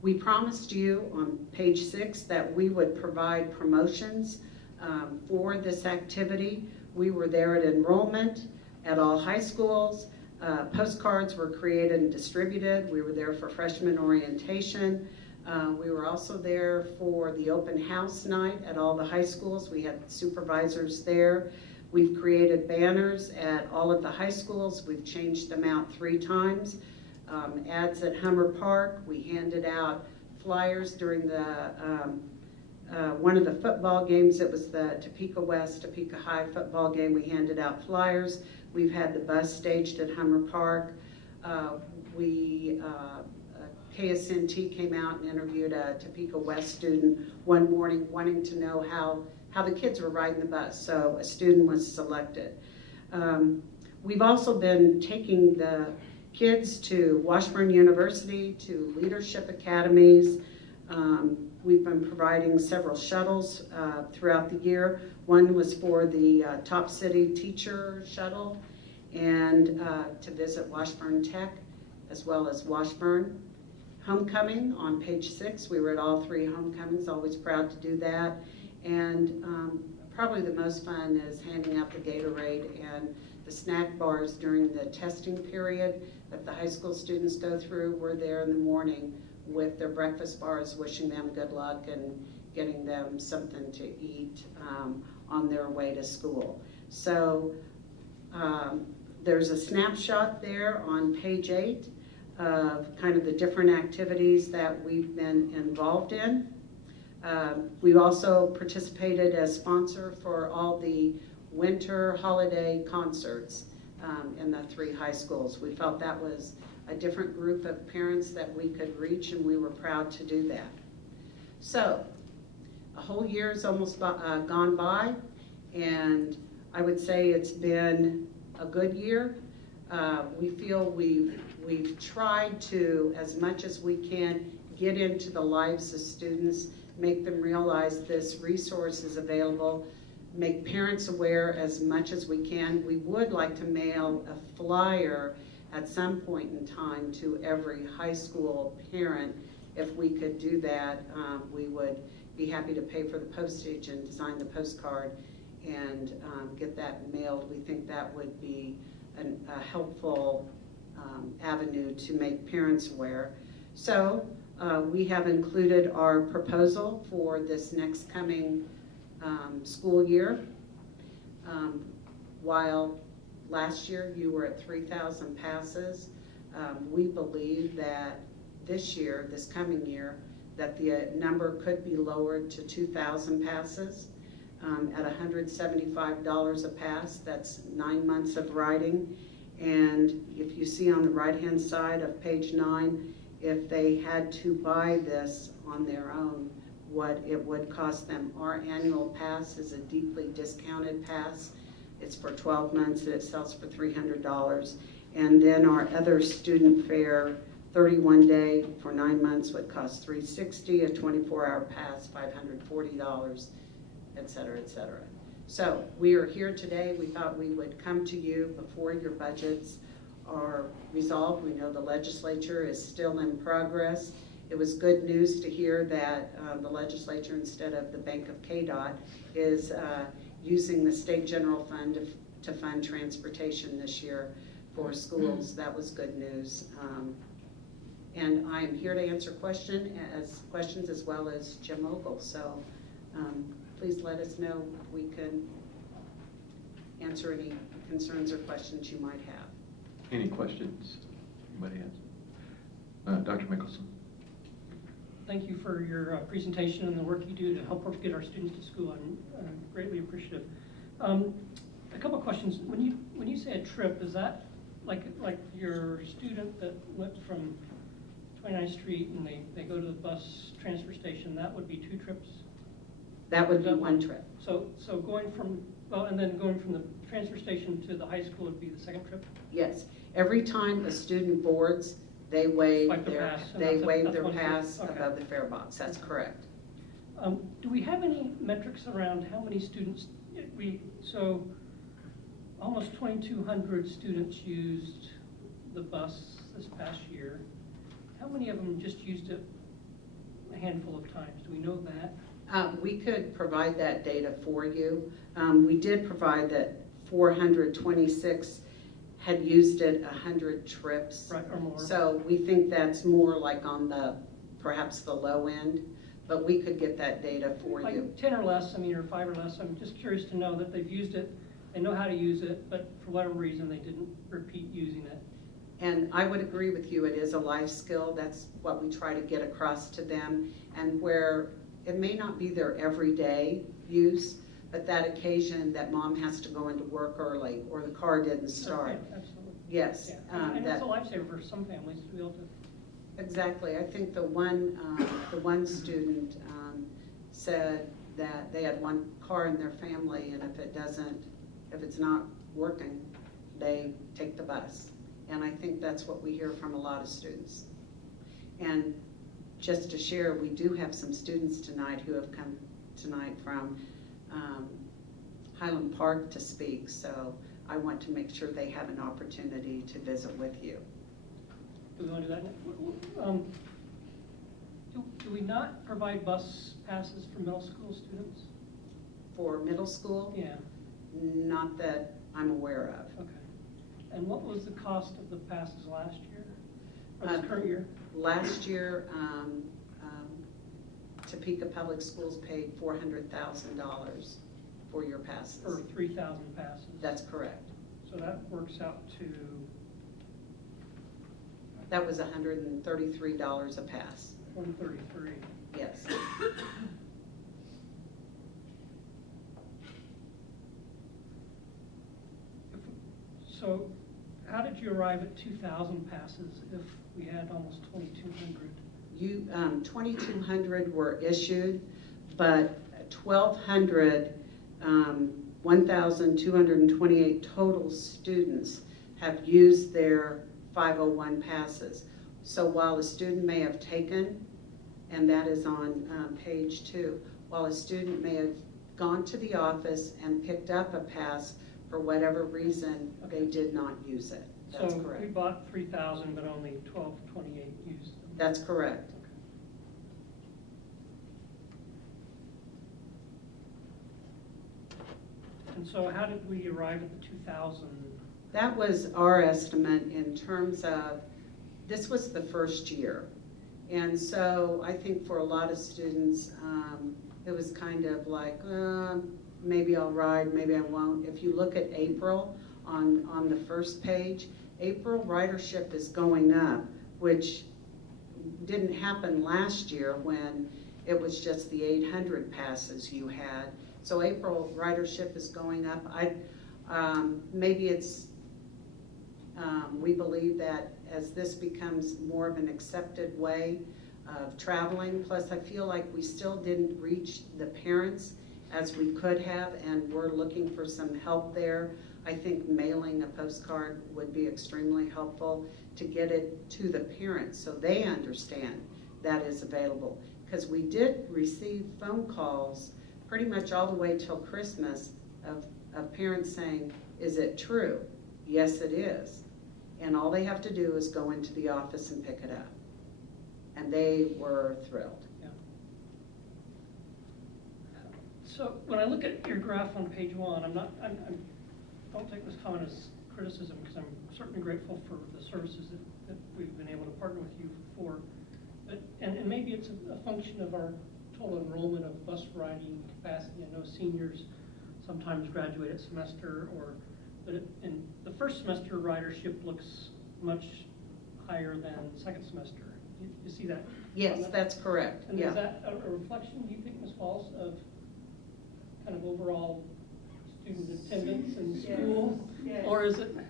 We promised you on page 6 that we would provide promotions for this activity. We were there at enrollment at all high schools. Postcards were created and distributed. We were there for freshman orientation. We were also there for the open house night at all the high schools. We had supervisors there. We've created banners at all of the high schools. We've changed them out 3 times. Ads at Hummer Park. We handed out flyers during the one of the football games. It was the Topeka West, Topeka High football game. We handed out flyers. We've had the bus staged at Hummer Park. KSNT came out and interviewed a Topeka West student one morning wanting to know how the kids were riding the bus, so a student was selected. We've also been taking the kids to Washburn University, to leadership academies. We've been providing several shuttles throughout the year. One was for the Top City Teacher Shuttle and to visit Washburn Tech as well as Washburn. Homecoming on page 6, we were at all 3 homecomings, always proud to do that. And probably the most fun is handing out the Gatorade and the snack bars during the testing period that the high school students go through. We're there in the morning with their breakfast bars, wishing them good luck and getting them something to eat on their way to school. So there's a snapshot there on page 8 of kind of the different activities that we've been involved in. We've also participated as sponsor for all the winter holiday concerts in the 3 high schools. We felt that was a different group of parents that we could reach, and we were proud to do that. So a whole year is almost gone by, and I would say it's been a good year. We feel we've tried to, as much as we can, get into the lives of students, make them realize this resource is available, make parents aware as much as we can. We would like to mail a flyer at some point in time to every high school parent. If we could do that, we would be happy to pay for the postage and design the postcard and get that mailed. We think that would be a helpful avenue to make parents aware. So we have included our proposal for this next coming school year. While last year you were at 3,000 passes, we believe that this year, this coming year, that the number could be lowered to 2,000 passes at $175 a pass. That's 9 months of riding. And if you see on the right-hand side of page 9, if they had to buy this on their own, what it would cost them. Our annual pass is a deeply discounted pass. It's for 12 months and it sells for $300. And then our other student fare, 31-day for 9 months would cost $360, a 24-hour pass, $540, et cetera, et cetera. So we are here today. We thought we would come to you before your budgets are resolved. We know the legislature is still in progress. It was good news to hear that the legislature, instead of the Bank of KDOT, is using the state general fund to fund transportation this year for schools. That was good news. And I am here to answer questions as well as Jim Ogle. So please let us know if we can answer any concerns or questions you might have. Any questions anybody has? Dr. Mickelson. thank you for your presentation and the work you do to help get our students to school. I'm greatly appreciative. A couple of questions. When you say a trip, is that like your student that went from 29th Street and they go to the bus transfer station? That would be 2 trips. That would be 1 trip. So going from and then going from the transfer station to the high school would be the 2nd trip. Yes. Every time a student boards, they wave Like the their pass, and they that's wave that's their one trip. pass Okay. above the fare box. That's correct. Do we have any metrics around how many students so almost 2,200 students used the bus this past year. How many of them just used it a handful of times? Do we know that? We could provide that data for you. We did provide that 426 had used it 100 trips. Right, or more. So we think that's more like on perhaps the low end, but we could get that data for Like you. 10 or less, or 5 or less. I'm just curious to know that they've used it, they know how to use it, but for whatever reason, they didn't repeat using it. And I would agree with you, it is a life skill. That's what we try to get across to them. And where it may not be their everyday use, but that occasion that mom has to go into work early or the car didn't start. Okay, absolutely. Yes. Yeah. And it's a lifesaver for some families to be able to. Exactly. I think the one student said that they had 1 car in their family, and if it's not working, they take the bus. And I think that's what we hear from a lot of students. And just to share, we do have some students tonight who have come tonight from Highland Park to speak, so I want to make sure they have an opportunity to visit with you. Do we want to do that next? Do we not provide bus passes for middle school students? For middle school? Yeah. Not that I'm aware of. Okay. And what was the cost of the passes last year? Or this current year? Last year, Topeka Public Schools paid $400,000 for your passes. For 3,000 passes? That's correct. So that works out to? That was $133 a pass. 133. Yes. So how did you arrive at 2,000 passes if we had almost 2,200? 2,200 were issued, but 1,200, 1,228 total students have used their 501 passes. So while a student may have taken, and that is on page 2, while a student may have gone to the office and picked up a pass, for whatever reason, they did not use it. That's so correct. We bought 3,000, but only 1,228 used them. That's correct. Okay. And so how did we arrive at the 2,000? That was our estimate in terms of, this was the first year. And so I think for a lot of students, it was kind of like, maybe I'll ride, maybe I won't. If you look at April on the first page, April ridership is going up, which didn't happen last year when it was just the 800 passes you had. So April ridership is going up. Maybe it's, we believe that as this becomes more of an accepted way of traveling, plus I feel like we still didn't reach the parents as we could have, and we're looking for some help there. I think mailing a postcard would be extremely helpful to get it to the parents so they understand that is available. Because we did receive phone calls pretty much all the way till Christmas of parents saying, is it true? Yes, it is. And all they have to do is go into the office and pick it up. And they were thrilled. Yeah. So when I look at your graph on page 1, don't take this comment as criticism, because I'm certainly grateful for the services that we've been able to partner with you for. But, and maybe it's a function of our total enrollment of bus riding capacity. I know seniors sometimes graduate at semester, but in the first semester ridership looks much higher than second semester. You see that? Yes, that's correct, And yeah. is that a reflection, do you think, Ms. Walls, of kind of overall student attendance in Yes. school? Yes. Or is it, Yes.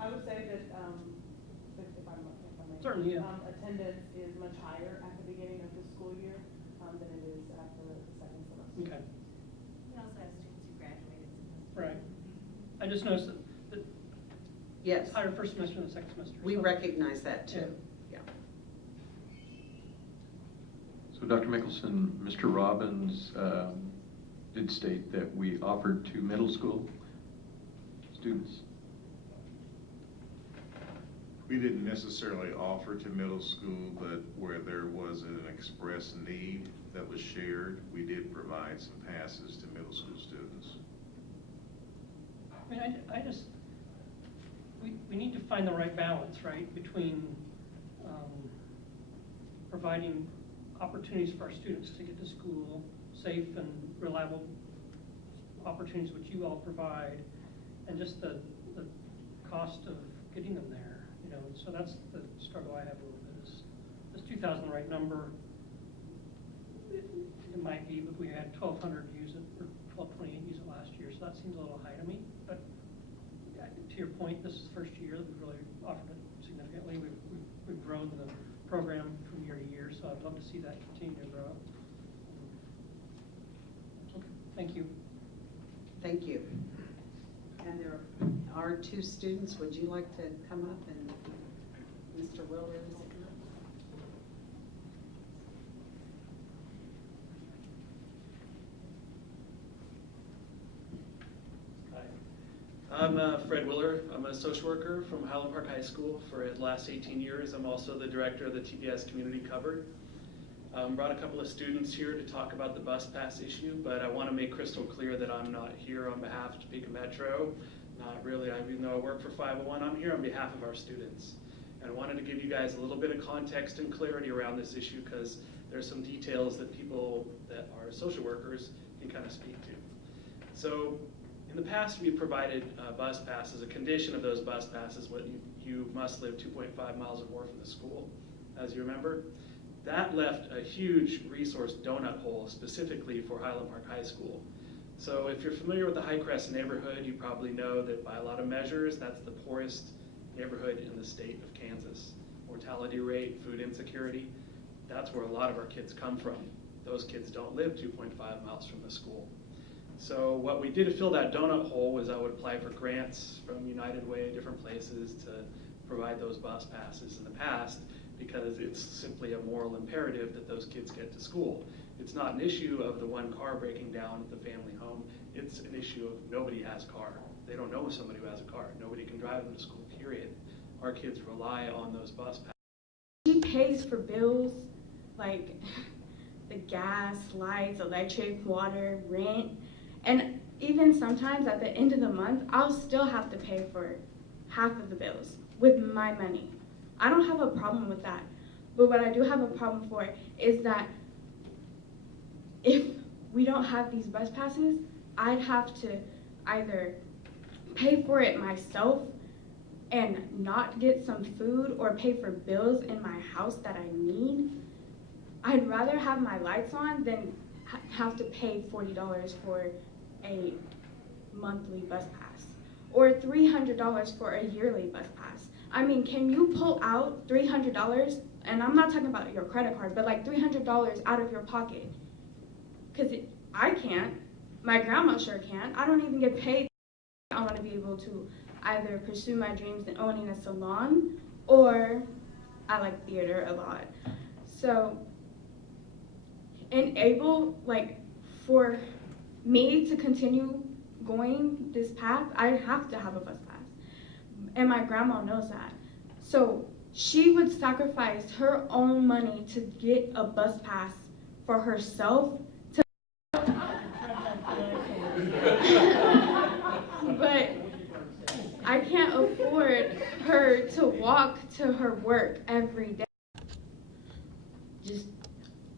I would say that, if I may. Certainly, yeah. Attendance is much higher at the beginning of the school year, than it is after the second semester. Okay. We also have students who graduated. Right. I just noticed that Yes. it's higher first semester than the second semester. We so- recognize that too. Yeah. So Dr. Mickelson, Mr. Robbins did state that we offered to middle school students. We didn't necessarily offer to middle school, but where there was an express need that was shared, we did provide some passes to middle school students. I mean, I just, we need to find the right balance, right, between providing opportunities for our students to get to school, safe and reliable opportunities which you all provide, and just the cost of getting them there, you know. And so that's the struggle I have a little bit. Is 2,000 the right number? It might be, but we had 1,200 use it, or 1,228 use it last year, so that seems a little high to me. But to your point, this is the first year that we've really offered it significantly. We've grown the program from year to year, so I'd love to see that continue to grow. Okay, thank you. Thank you. And there are two students. Would you like to come up? And Mr. Willer, is it not? I'm Fred Willer. I'm a social worker from Highland Park High School for the last 18 years. I'm also the director of the TPS Community Cupboard. Brought a couple of students here to talk about the bus pass issue, but I want to make crystal clear that I'm not here on behalf of Topeka Metro. Not really. Even though I work for 501, I'm here on behalf of our students. And I wanted to give you guys a little bit of context and clarity around this issue because there's some details that people that are social workers can kind of speak to. So in the past, we provided bus passes. A condition of those bus passes, you must live 2.5 miles or more from the school, as you remember. That left a huge resource donut hole specifically for Highland Park High School. So if you're familiar with the Highcrest neighborhood, you probably know that by a lot of measures, that's the poorest neighborhood in the state of Kansas. Mortality rate, food insecurity, that's where a lot of our kids come from. Those kids don't live 2.5 miles from the school. So what we did to fill that donut hole was I would apply for grants from United Way, different places, to provide those bus passes in the past, because it's simply a moral imperative that those kids get to school. It's not an issue of the one car breaking down at the family home. It's an issue of nobody has a car. They don't know somebody who has a car. Nobody can drive them to school, period. Our kids rely on those bus passes. She pays for bills like the gas, lights, electric, water, rent, and even sometimes at the end of the month, I'll still have to pay for half of the bills with my money. I don't have a problem with that. But what I do have a problem for is that if we don't have these bus passes, I'd have to either pay for it myself and not get some food or pay for bills in my house that I need. I'd rather have my lights on than have to pay $40 for a monthly bus pass or $300 for a yearly bus pass. I mean, can you pull out $300, and I'm not talking about your credit card, but like $300 out of your pocket? Because I can't. My grandma sure can't. I don't even get paid. I want to be able to either pursue my dreams in owning a salon, or I like theater a lot. So, for me to continue going this path, I have to have a bus pass. And my grandma knows that. So she would sacrifice her own money to get a bus pass for herself to but I can't afford her to walk to her work every day. Just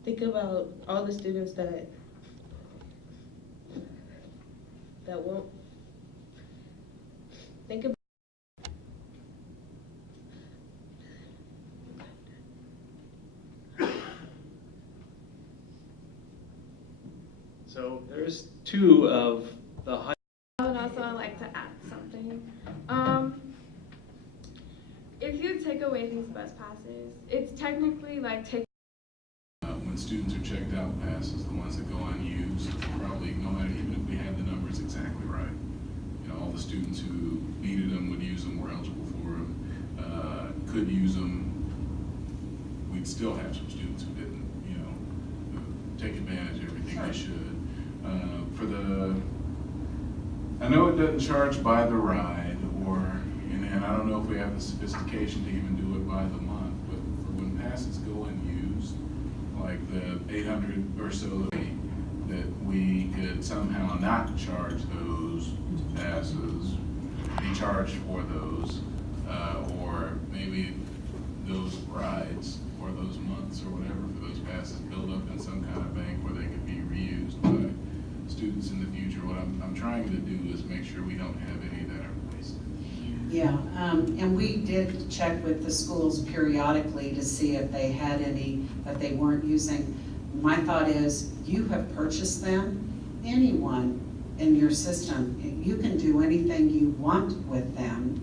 think about all the students that won't. Think about So there's two of the high. I would also like to add something. If you take away these bus passes, it's technically like taking. When students are checked out passes, the ones that go unused, probably no matter, even if we had the numbers exactly right, you know, all the students who needed them would use them, were eligible for them, could use them. We'd still have some students who didn't, you know, take advantage of everything they should. I know it doesn't charge by the ride, and I don't know if we have the sophistication to even do it by the month, but for when passes go unused, like the 800 or so that we could somehow not charge those passes, be charged for those, or maybe those rides or those months or whatever for those passes build up in some kind of bank where they could be reused by students in the future. What I'm trying to do is make sure we don't have any that are wasted. Yeah, and we did check with the schools periodically to see if they had any that they weren't using. My thought is, you have purchased them. Anyone in your system, you can do anything you want with them.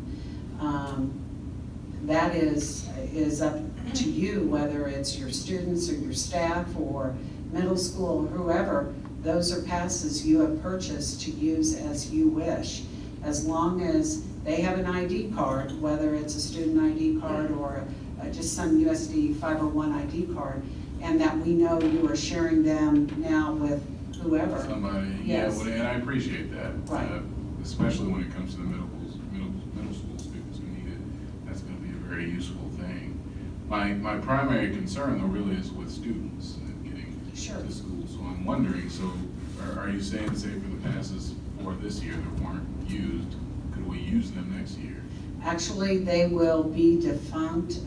That is up to you, whether it's your students or your staff or middle school or whoever. Those are passes you have purchased to use as you wish, as long as they have an ID card, whether it's a student ID card or just some USD 501 ID card, and that we know you are sharing them now with whoever. Somebody, yes. Yeah, well, and I appreciate that, right. Especially when it comes to the middle school students who need it. That's going to be a very useful thing. My primary concern, though, really is with students and getting to school. So I'm wondering, so are you saying, say, for the passes for this year that weren't used, could we use them next year? Actually, they will be defunct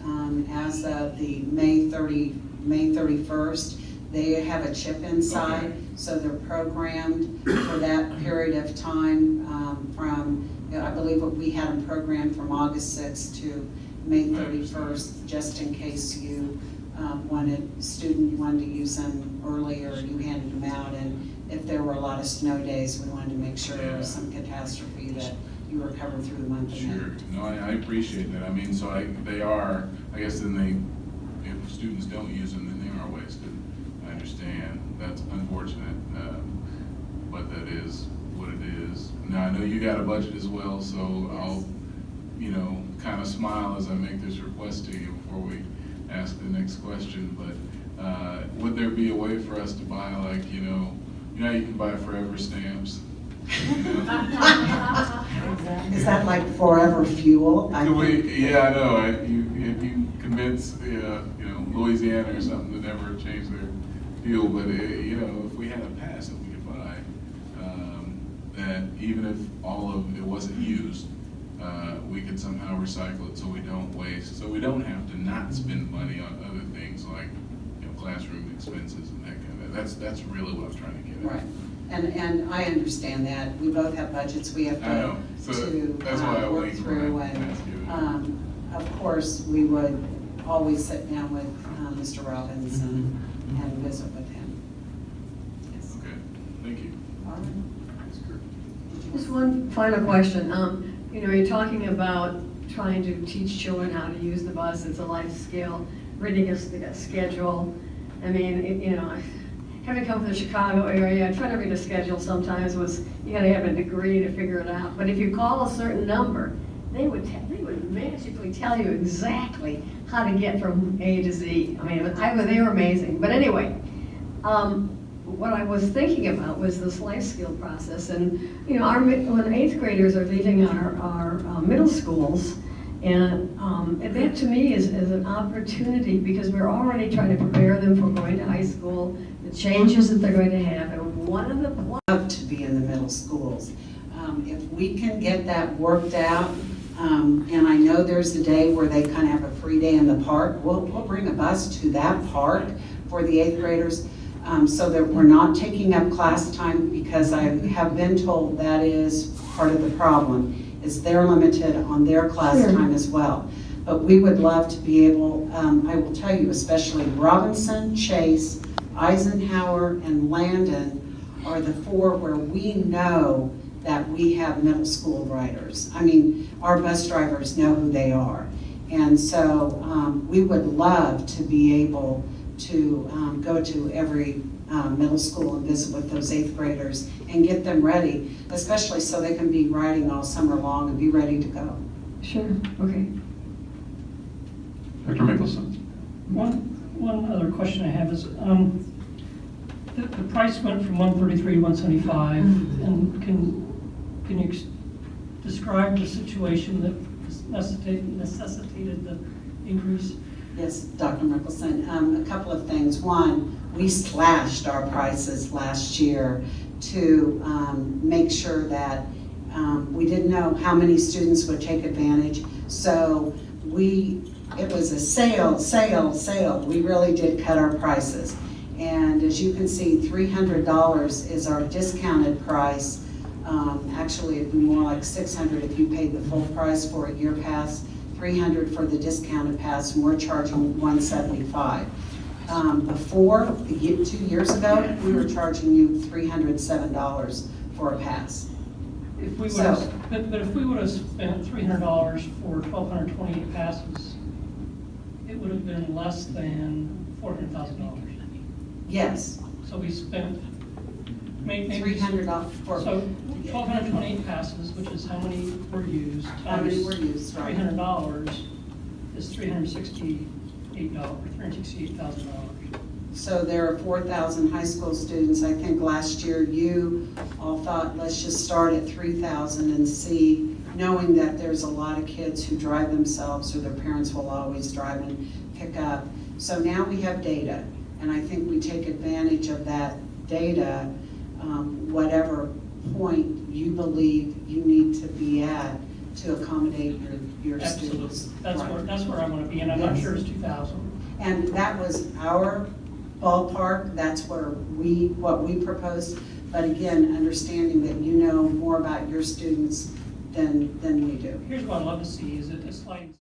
as of the May 31st. They have a chip inside, so they're programmed for that period of time from, I believe we had them programmed from August 6th to May 31st, just in case you wanted to use them earlier, you handed them out, and if there were a lot of snow days, we wanted to make sure there was some catastrophe that you were covered through the month of May. Sure, no, I appreciate that. I mean, so they are, I guess then if students don't use them, then they are wasted. I understand, that's unfortunate, but that is what it is. Now, I know you got a budget as well, so I'll, you know, kind of smile as I make this request to you before we ask the next question, but would there be a way for us to buy, like, you know how you can buy forever stamps? Is that like forever fuel? Yeah, I know. If you convince, Louisiana or something to never change their deal, but if we had a pass that we could buy, that even if all of it wasn't used, we could somehow recycle it so we don't waste, so we don't have to not spend money on other things like classroom expenses and that kind of. That's really what I'm trying to get at. Right. And I understand that. We both have budgets we have to, that's why I work through. And of course, we would always sit down with Mr. Robbins and visit with him. Yes. Okay, thank you. All right. Just one final question. You're talking about trying to teach children how to use the bus. It's a life skill, reading a schedule. I mean, having come from the Chicago area, trying to read a schedule sometimes you got to have a degree to figure it out. But if you call a certain number, they would magically tell you exactly how to get from A to Z. I mean, they were amazing. But anyway, what I was thinking about was this life skill process. And when 8th graders are leaving our middle schools, and that to me is an opportunity, because we're already trying to prepare them for going to high school, the changes that they're going to have. And one of the love to be in the middle schools. If we can get that worked out, and I know there's a day where they kind of have a free day in the park, we'll bring a bus to that park for the 8th graders, so that we're not taking up class time, because I have been told that is part of the problem. Is they're limited on their class time as well. But we would love to be able, I will tell you, especially Robinson, Chase, Eisenhower, and Landon are the 4 where we know that we have middle school riders. I mean, our bus drivers know who they are. And so we would love to be able to go to every middle school and visit with those 8th graders and get them ready, especially so they can be riding all summer long and be ready to go. Sure, okay. Dr. Mickelson. One other question I have is, the price went from $133 to $175, and can you describe the situation that necessitated the increase? Yes, Dr. Mickelson. A couple of things. One, we slashed our prices last year to make sure that we didn't know how many students would take advantage. So it was a sale. We really did cut our prices. And as you can see, $300 is our discounted price. Actually, it'd be more like $600 if you paid the full price for a year pass, $300 for the discounted pass, and we're charging $175. Before, 2 years ago, we were charging you $307 for a pass. If we would have, but if we would have spent $300 for 1,228 passes, it would have been less than $400,000. Yes. So we spent maybe $300 for. So 1,228 passes, which is how many were used. How many were used, right. $300 is $368,000. So there are 4,000 high school students. I think last year you all thought, let's just start at 3,000 and see, knowing that there's a lot of kids who drive themselves or their parents will always drive and pick up. So now we have data, and I think we take advantage of that data, whatever point you believe you need to be at to accommodate your students. That's where I want to be, and I'm not sure it's 2,000. And that was our ballpark. That's what we proposed. But again, understanding that you know more about your students than we do. Here's what I'd love to see is a sliding